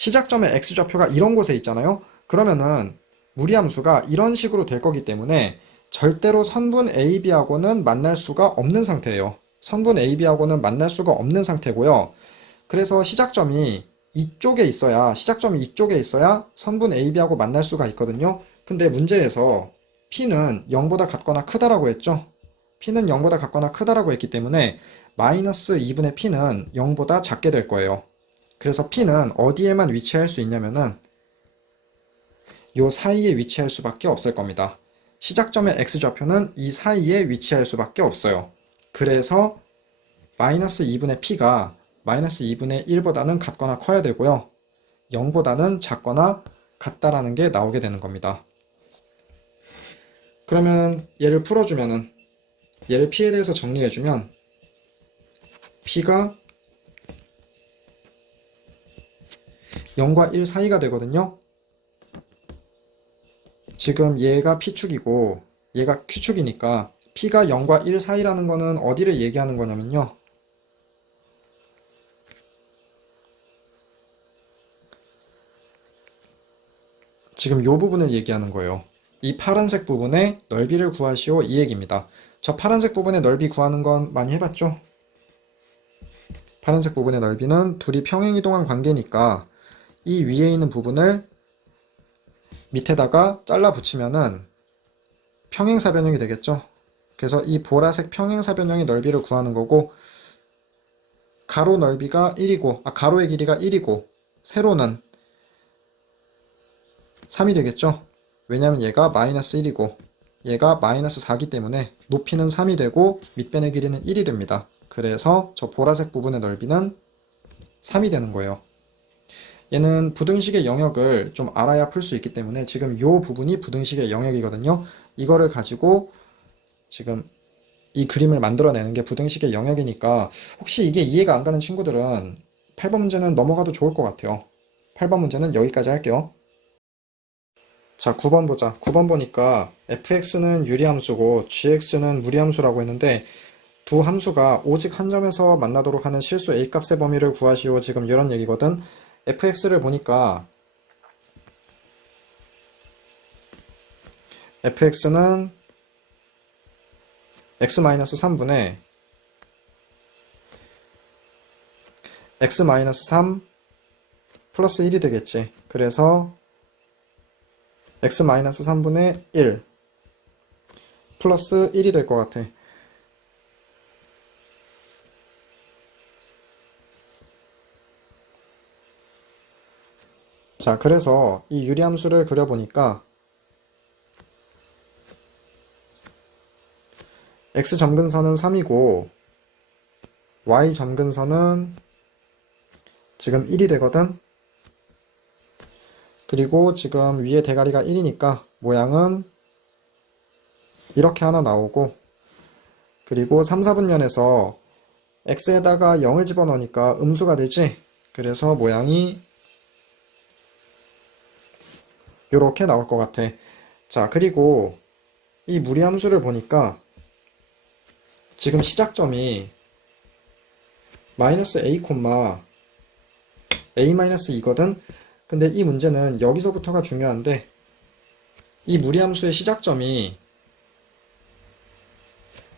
시작점의 x좌표가 이런 곳에 있잖아요. 그러면은 무리함수가 이런 식으로 될 거기 때문에 절대로 선분 AB하고는 만날 수가 없는 상태예요. 선분 AB하고는 만날 수가 없는 상태고요. 그래서 시작점이 이쪽에 있어야 선분 AB하고 만날 수가 있거든요. 근데 문제에서 P는 0보다 같거나 크다라고 했죠. P는 0보다 같거나 크다라고 했기 때문에 마이너스 2분의 P는 0보다 작게 될 거예요. 그래서 P는 어디에만 위치할 수 있냐면은 요 사이에 위치할 수밖에 없을 겁니다. 시작점의 x좌표는 이 사이에 위치할 수밖에 없어요. 그래서 마이너스 2분의 P가 마이너스 2분의 1보다는 같거나 커야 되고요. 0보다는 작거나 같다라는 게 나오게 되는 겁니다. 그러면 얘를 풀어주면은 얘를 P에 대해서 정리해주면 P가 0과 1 사이가 되거든요. 지금 얘가 P축이고 얘가 Q축이니까 P가 0과 1 사이라는 거는 어디를 얘기하는 거냐면요. 지금 이 부분을 얘기하는 거예요. 이 파란색 부분의 넓이를 구하시오 이 얘기입니다. 저 파란색 부분의 넓이 구하는 건 많이 해봤죠? 파란색 부분의 넓이는 둘이 평행이동한 관계니까 이 위에 있는 부분을 밑에다가 잘라 붙이면은 평행사변형이 되겠죠? 그래서 이 보라색 평행사변형의 넓이를 구하는 거고 가로 넓이가 1이고 가로의 길이가 1이고 세로는 3이 되겠죠? 왜냐면 얘가 마이너스 1이고 얘가 마이너스 4기 때문에 높이는 3이 되고 밑변의 길이는 1이 됩니다. 그래서 저 보라색 부분의 넓이는 3이 되는 거예요. 얘는 부등식의 영역을 좀 알아야 풀 수 있기 때문에 지금 이 부분이 부등식의 영역이거든요. 이거를 가지고 지금 이 그림을 만들어내는 게 부등식의 영역이니까 혹시 이게 이해가 안 가는 친구들은 8번 문제는 넘어가도 좋을 것 같아요. 8번 문제는 여기까지 할게요. 자, 9번 보자. 9번 보니까 fx는 유리함수고 gx는 무리함수라고 했는데 두 함수가 오직 한 점에서 만나도록 하는 실수 a값의 범위를 구하시오. 지금 이런 얘기거든. fx를 보니까 fx는 x-3분의 x-3 플러스 1이 되겠지. 그래서 x-3분의 1 플러스 1이 될 것 같아. 자, 그래서 이 유리함수를 그려보니까 x 점근선은 3이고 y 점근선은 지금 1이 되거든. 그리고 지금 위에 대가리가 1이니까 모양은 이렇게 하나 나오고, 그리고 3, 4분면에서 x에다가 0을 집어넣으니까 음수가 되지. 그래서 모양이 이렇게 나올 것 같아. 자, 그리고 이 무리함수를 보니까 지금 시작점이 마이너스 a, a-2거든. 근데 이 문제는 여기서부터가 중요한데, 이 무리함수의 시작점이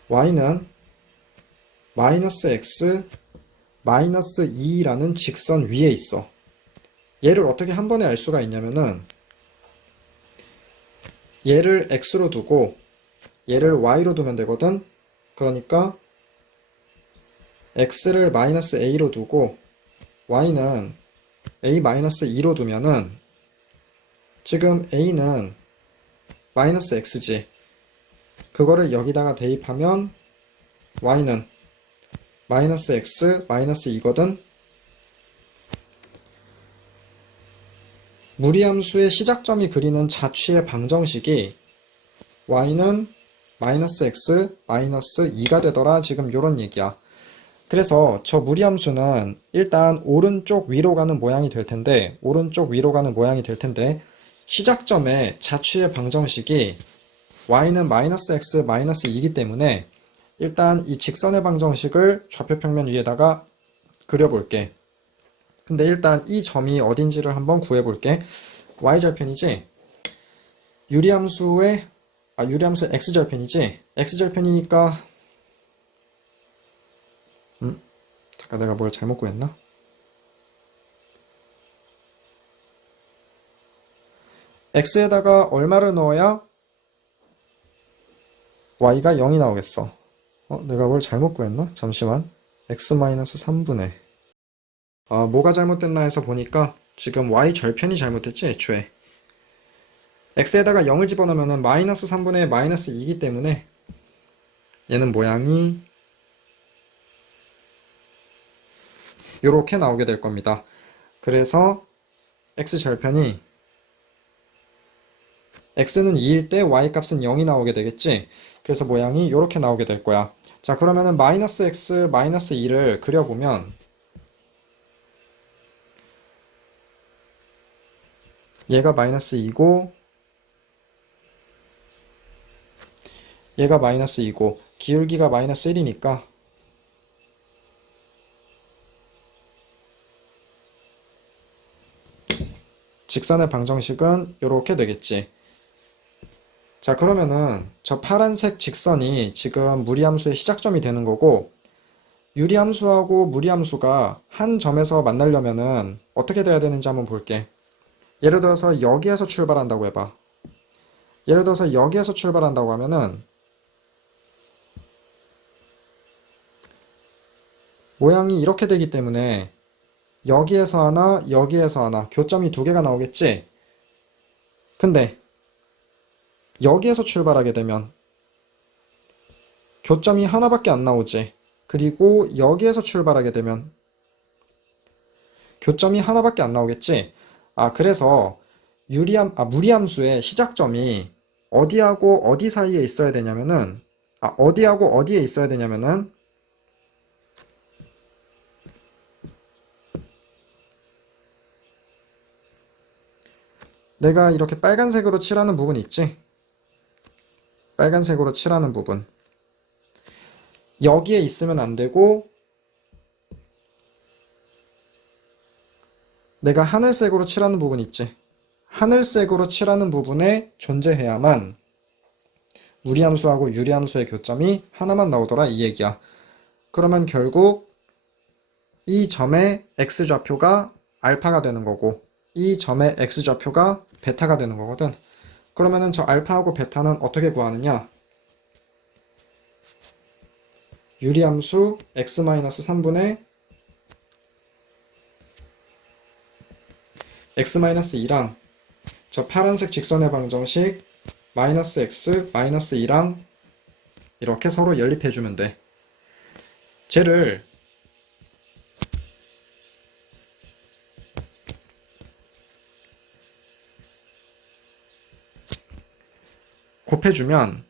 y는 마이너스 x 마이너스 2라는 직선 위에 있어. 얘를 어떻게 한 번에 알 수가 있냐면은, 얘를 x로 두고 얘를 y로 두면 되거든. 그러니까 x를 마이너스 a로 두고 y는 a-2로 두면은, 지금 a는 마이너스 x지. 그거를 여기다가 대입하면 y는 마이너스 x 마이너스 2거든. 무리함수의 시작점이 그리는 자취의 방정식이 y는 마이너스 x 마이너스 2가 되더라. 지금 요런 얘기야. 그래서 저 무리함수는 일단 오른쪽 위로 가는 모양이 될 텐데, 시작점의 자취의 방정식이 y는 마이너스 x 마이너스 2이기 때문에 일단 이 직선의 방정식을 좌표평면 위에다가 그려볼게. 근데 일단 이 점이 어딘지를 한번 구해볼게. y절편이지? 유리함수의 x절편이지? x절편이니까 잠깐, 내가 뭘 잘못 구했나? x에다가 얼마를 넣어야 y가 0이 나오겠어. 내가 뭘 잘못 구했나? 잠시만. x-3분의 뭐가 잘못됐나 해서 보니까 지금 y절편이 잘못됐지, 애초에. x에다가 0을 집어넣으면 마이너스 3분의 마이너스 2이기 때문에 얘는 모양이 이렇게 나오게 될 겁니다. 그래서 x절편이 x는 2일 때 y값은 0이 나오게 되겠지. 그래서 모양이 이렇게 나오게 될 거야. 자, 그러면은 마이너스 x 마이너스 2를 그려보면 얘가 마이너스 2고 얘가 마이너스 2고 기울기가 마이너스 1이니까 직선의 방정식은 이렇게 되겠지. 자, 그러면은 저 파란색 직선이 지금 무리함수의 시작점이 되는 거고, 유리함수하고 무리함수가 한 점에서 만나려면은 어떻게 돼야 되는지 한번 볼게. 예를 들어서 여기에서 출발한다고 해봐. 예를 들어서 여기에서 출발한다고 하면은 모양이 이렇게 되기 때문에 여기에서 하나, 여기에서 하나, 교점이 두 개가 나오겠지? 근데 여기에서 출발하게 되면 교점이 하나밖에 안 나오지. 그리고 여기에서 출발하게 되면 교점이 하나밖에 안 나오겠지. 그래서 무리함수의 시작점이 어디하고 어디 사이에 있어야 되냐면은, 어디하고 어디에 있어야 되냐면은, 내가 이렇게 빨간색으로 칠하는 부분 있지? 빨간색으로 칠하는 부분. 여기에 있으면 안 되고, 내가 하늘색으로 칠하는 부분 있지? 하늘색으로 칠하는 부분에 존재해야만 무리함수하고 유리함수의 교점이 하나만 나오더라, 이 얘기야. 그러면 결국 이 점의 x좌표가 알파가 되는 거고, 이 점의 x좌표가 베타가 되는 거거든. 그러면은 저 알파하고 베타는 어떻게 구하느냐? 유리함수 x-3분의 x-2랑 저 파란색 직선의 방정식 마이너스 x 마이너스 2랑 이렇게 서로 연립해주면 돼. 쟤를 곱해주면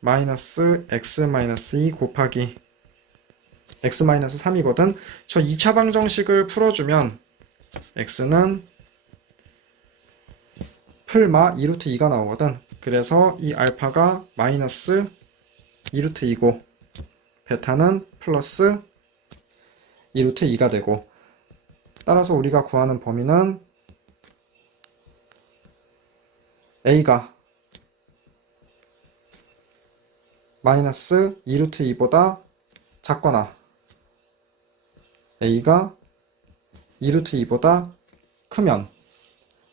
마이너스 x-2 곱하기 x-3이거든. 저 2차 방정식을 풀어주면 x는 풀마 2루트 2가 나오거든. 그래서 이 알파가 마이너스 2루트 2고 베타는 플러스 2루트 2가 되고, 따라서 우리가 구하는 범위는 a가 마이너스 2루트 2보다 작거나 a가 2루트 2보다 크면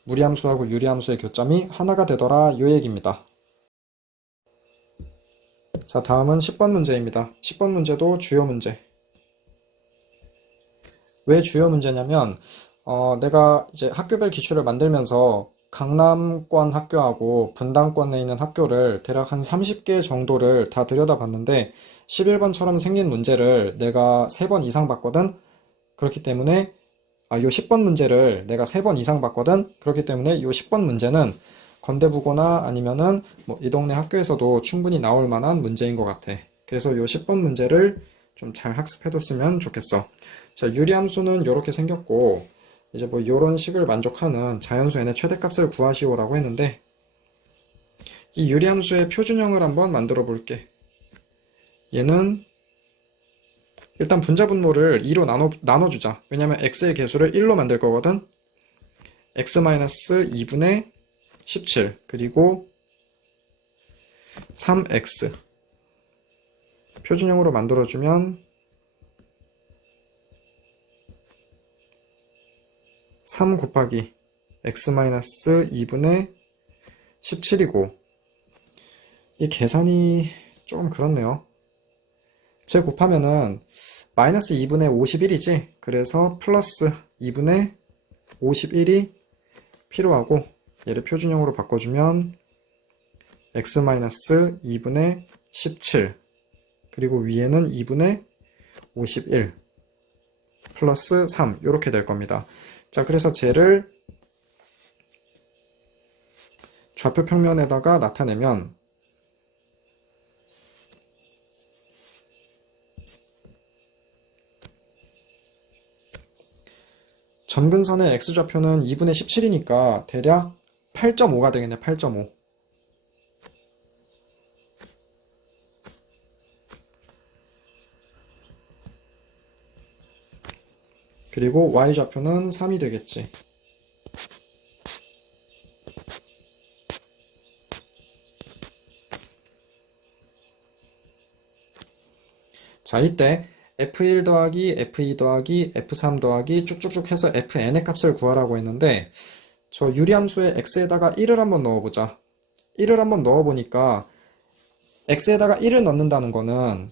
무리함수하고 유리함수의 교점이 하나가 되더라, 요 얘기입니다. 자, 다음은 10번 문제입니다. 10번 문제도 주요 문제. 왜 주요 문제냐면 내가 이제 학교별 기출을 만들면서 강남권 학교하고 분당권에 있는 학교를 대략 한 30개 정도를 다 들여다봤는데 11번처럼 생긴 문제를 내가 3번 이상 봤거든. 그렇기 때문에 요 10번 문제를 내가 3번 이상 봤거든. 그렇기 때문에 요 10번 문제는 건대부고나 아니면은 뭐 이 동네 학교에서도 충분히 나올 만한 문제인 것 같아. 그래서 요 10번 문제를 좀 잘 학습해뒀으면 좋겠어. 자, 유리함수는 이렇게 생겼고, 이제 뭐 이런 식을 만족하는 자연수 n의 최대값을 구하시오라고 했는데, 이 유리함수의 표준형을 한번 만들어 볼게. 얘는 일단 분자분모를 2로 나눠주자. 왜냐면 x의 개수를 1로 만들 거거든. x-2분의 17 그리고 3x 표준형으로 만들어주면 3 곱하기 x-2분의 17이고, 이 계산이 조금 그렇네요. 제 곱하면은 마이너스 2분의 51이지. 그래서 플러스 2분의 51이 필요하고, 얘를 표준형으로 바꿔주면 x-2분의 17 그리고 위에는 2분의 51 플러스 3 이렇게 될 겁니다. 자, 그래서 쟤를 좌표 평면에다가 나타내면 점근선의 x좌표는 2분의 17이니까 대략 8.5가 되겠네. 8.5. 그리고 y좌표는 3이 되겠지. 자, 이때 f1 더하기 f2 더하기 f3 더하기 쭉쭉쭉 해서 fn의 값을 구하라고 했는데, 저 유리함수의 x에다가 1을 한번 넣어보자. 1을 한번 넣어보니까 x에다가 1을 넣는다는 거는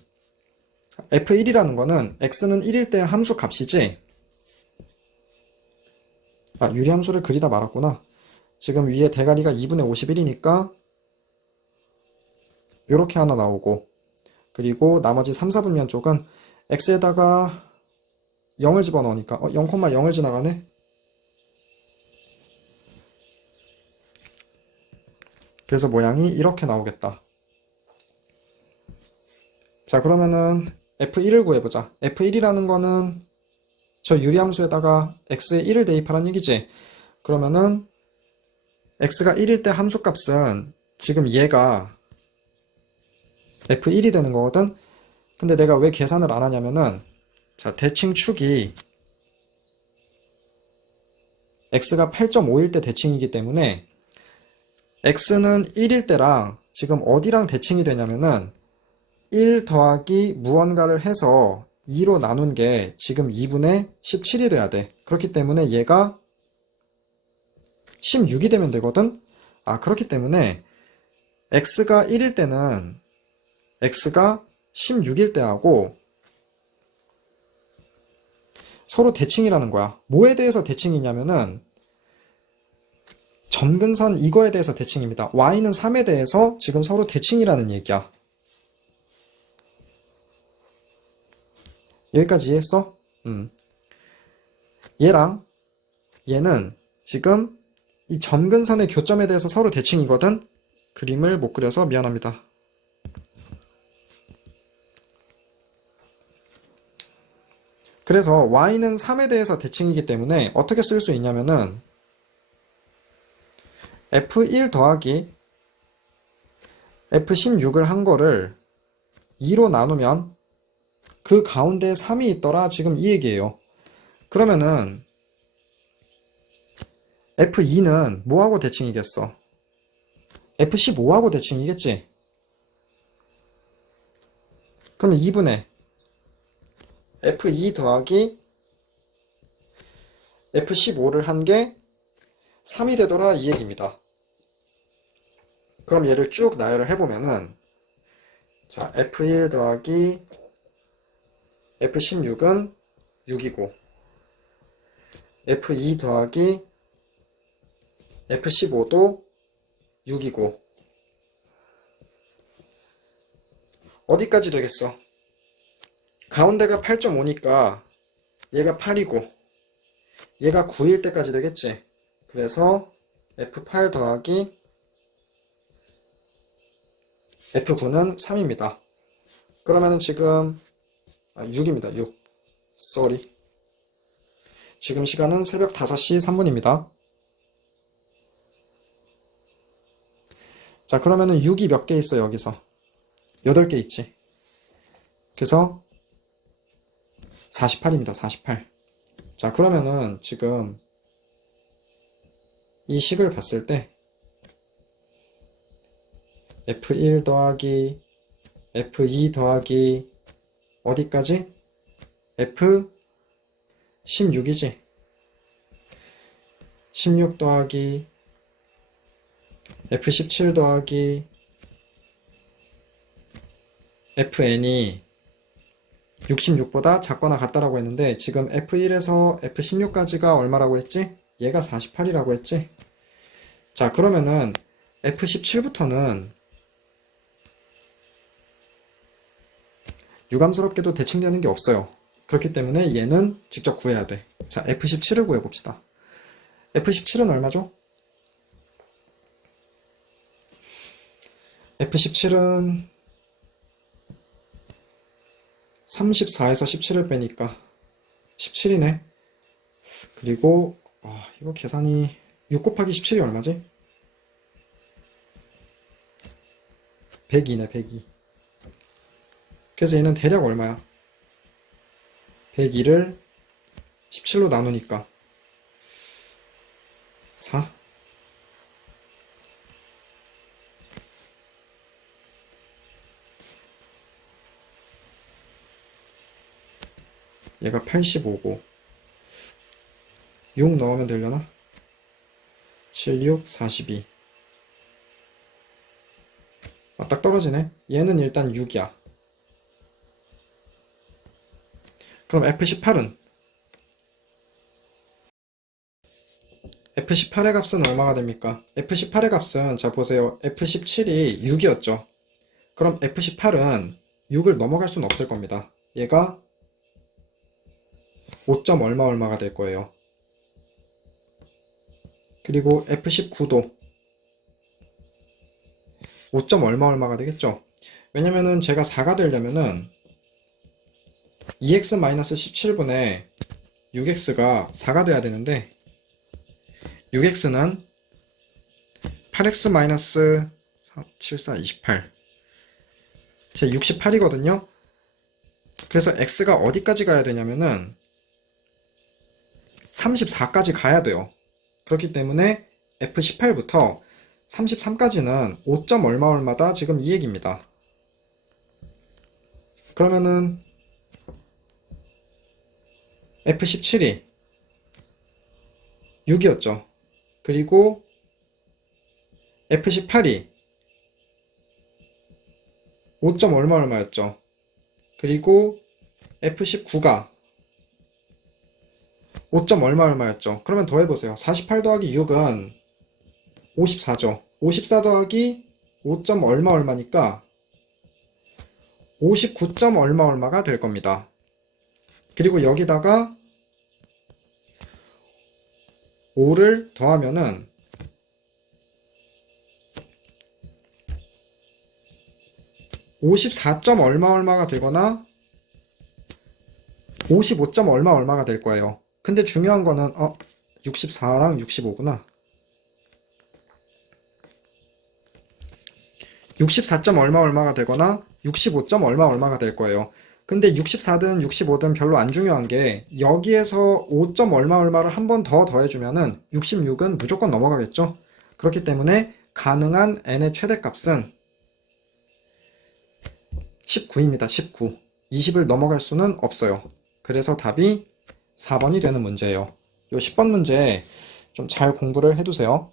f1이라는 거는 x는 1일 때 함수 값이지. 유리함수를 그리다 말았구나. 지금 위에 대가리가 2분의 51이니까 요렇게 하나 나오고, 그리고 나머지 3, 4분면 쪽은 x에다가 0을 집어넣으니까 0,0을 지나가네. 그래서 모양이 이렇게 나오겠다. 자, 그러면은 f1을 구해보자. f1이라는 거는 저 유리함수에다가 x에 1을 대입하라는 얘기지. 그러면은 x가 1일 때 함수값은 지금 얘가 f1이 되는 거거든. 근데 내가 왜 계산을 안 하냐면은, 자, 대칭축이 x가 8.5일 때 대칭이기 때문에 x는 1일 때랑 지금 어디랑 대칭이 되냐면은 1 더하기 무언가를 해서 2로 나눈 게 지금 2분의 17이 돼야 돼. 그렇기 때문에 얘가 16이 되면 되거든. 그렇기 때문에 x가 1일 때는 x가 16일 때하고 서로 대칭이라는 거야. 뭐에 대해서 대칭이냐면은 점근선 이거에 대해서 대칭입니다. y는 3에 대해서 지금 서로 대칭이라는 얘기야. 여기까지 이해했어? 얘랑 얘는 지금 이 점근선의 교점에 대해서 서로 대칭이거든? 그림을 못 그려서 미안합니다. 그래서 y는 3에 대해서 대칭이기 때문에 어떻게 쓸 수 있냐면은 f1 더하기 f16을 한 거를 2로 나누면 그 가운데에 3이 있더라. 지금 이 얘기예요. 그러면은 f2는 뭐하고 대칭이겠어? f15하고 대칭이겠지? 그러면 2분의 f2 더하기 f15를 한 게 3이 되더라. 이 얘기입니다. 그럼 얘를 쭉 나열을 해보면은 자, f1 더하기 f16은 6이고 f2 더하기 f15도 6이고 어디까지 되겠어? 가운데가 8.5니까 얘가 8이고 얘가 9일 때까지 되겠지? 그래서 f8 더하기 f9는 3입니다. 그러면은 지금 6입니다. 6. 쏘리. 지금 시간은 새벽 5시 3분입니다. 자, 그러면은 6이 몇 개 있어, 여기서? 8개 있지. 그래서 48입니다. 48. 자, 그러면은 지금 이 식을 봤을 때 F1 더하기 F2 더하기 어디까지? F16이지. 16 더하기 F17 더하기 Fn이 66보다 작거나 같다라고 했는데 지금 F1에서 F16까지가 얼마라고 했지? 얘가 48이라고 했지? 자, 그러면은 F17부터는 유감스럽게도 대칭되는 게 없어요. 그렇기 때문에 얘는 직접 구해야 돼. 자, F17을 구해봅시다. F17은 얼마죠? F17은 34에서 17을 빼니까 17이네. 그리고 이거 계산이 6 곱하기 17이 얼마지? 102네. 102. 그래서 얘는 대략 얼마야? 102를 17로 나누니까 4. 얘가 85고 6 넣으면 되려나? 7, 6, 42. 딱 떨어지네. 얘는 일단 6이야. 그럼 F18은? F18의 값은 얼마가 됩니까? F18의 값은 자 보세요. F17이 6이었죠. 그럼 F18은 6을 넘어갈 수는 없을 겁니다. 얘가 5. 얼마가 될 거예요. 그리고 F19도 5. 얼마가 되겠죠. 왜냐면은 제가 4가 되려면은 2x-17분의 6x가 4가 돼야 되는데 6x는 8x-4, 7, 4, 28. 제 68이거든요. 그래서 x가 어디까지 가야 되냐면은 34까지 가야 돼요. 그렇기 때문에 F18부터 33까지는 5. 얼마다 지금 이 얘기입니다. 그러면은 F17이 6이었죠. 그리고 F18이 5. 얼마였죠. 그리고 F19가 5. 얼마였죠. 그러면 더해보세요. 48 더하기 6은 54죠. 54 더하기 5. 얼마니까 59. 얼마가 될 겁니다. 그리고 여기다가 5를 더하면은 54점 얼마 얼마가 되거나 55점 얼마 얼마가 될 거예요. 근데 중요한 거는 64랑 65구나. 64점 얼마 얼마가 되거나 65점 얼마 얼마가 될 거예요. 근데 64든 65든 별로 안 중요한 게 여기에서 5점 얼마 얼마를 한 번 더 더해주면은 66은 무조건 넘어가겠죠. 그렇기 때문에 가능한 n의 최대값은 19입니다. 19. 20을 넘어갈 수는 없어요. 그래서 답이 4번이 되는 문제예요. 요 10번 문제 좀 잘 공부를 해두세요.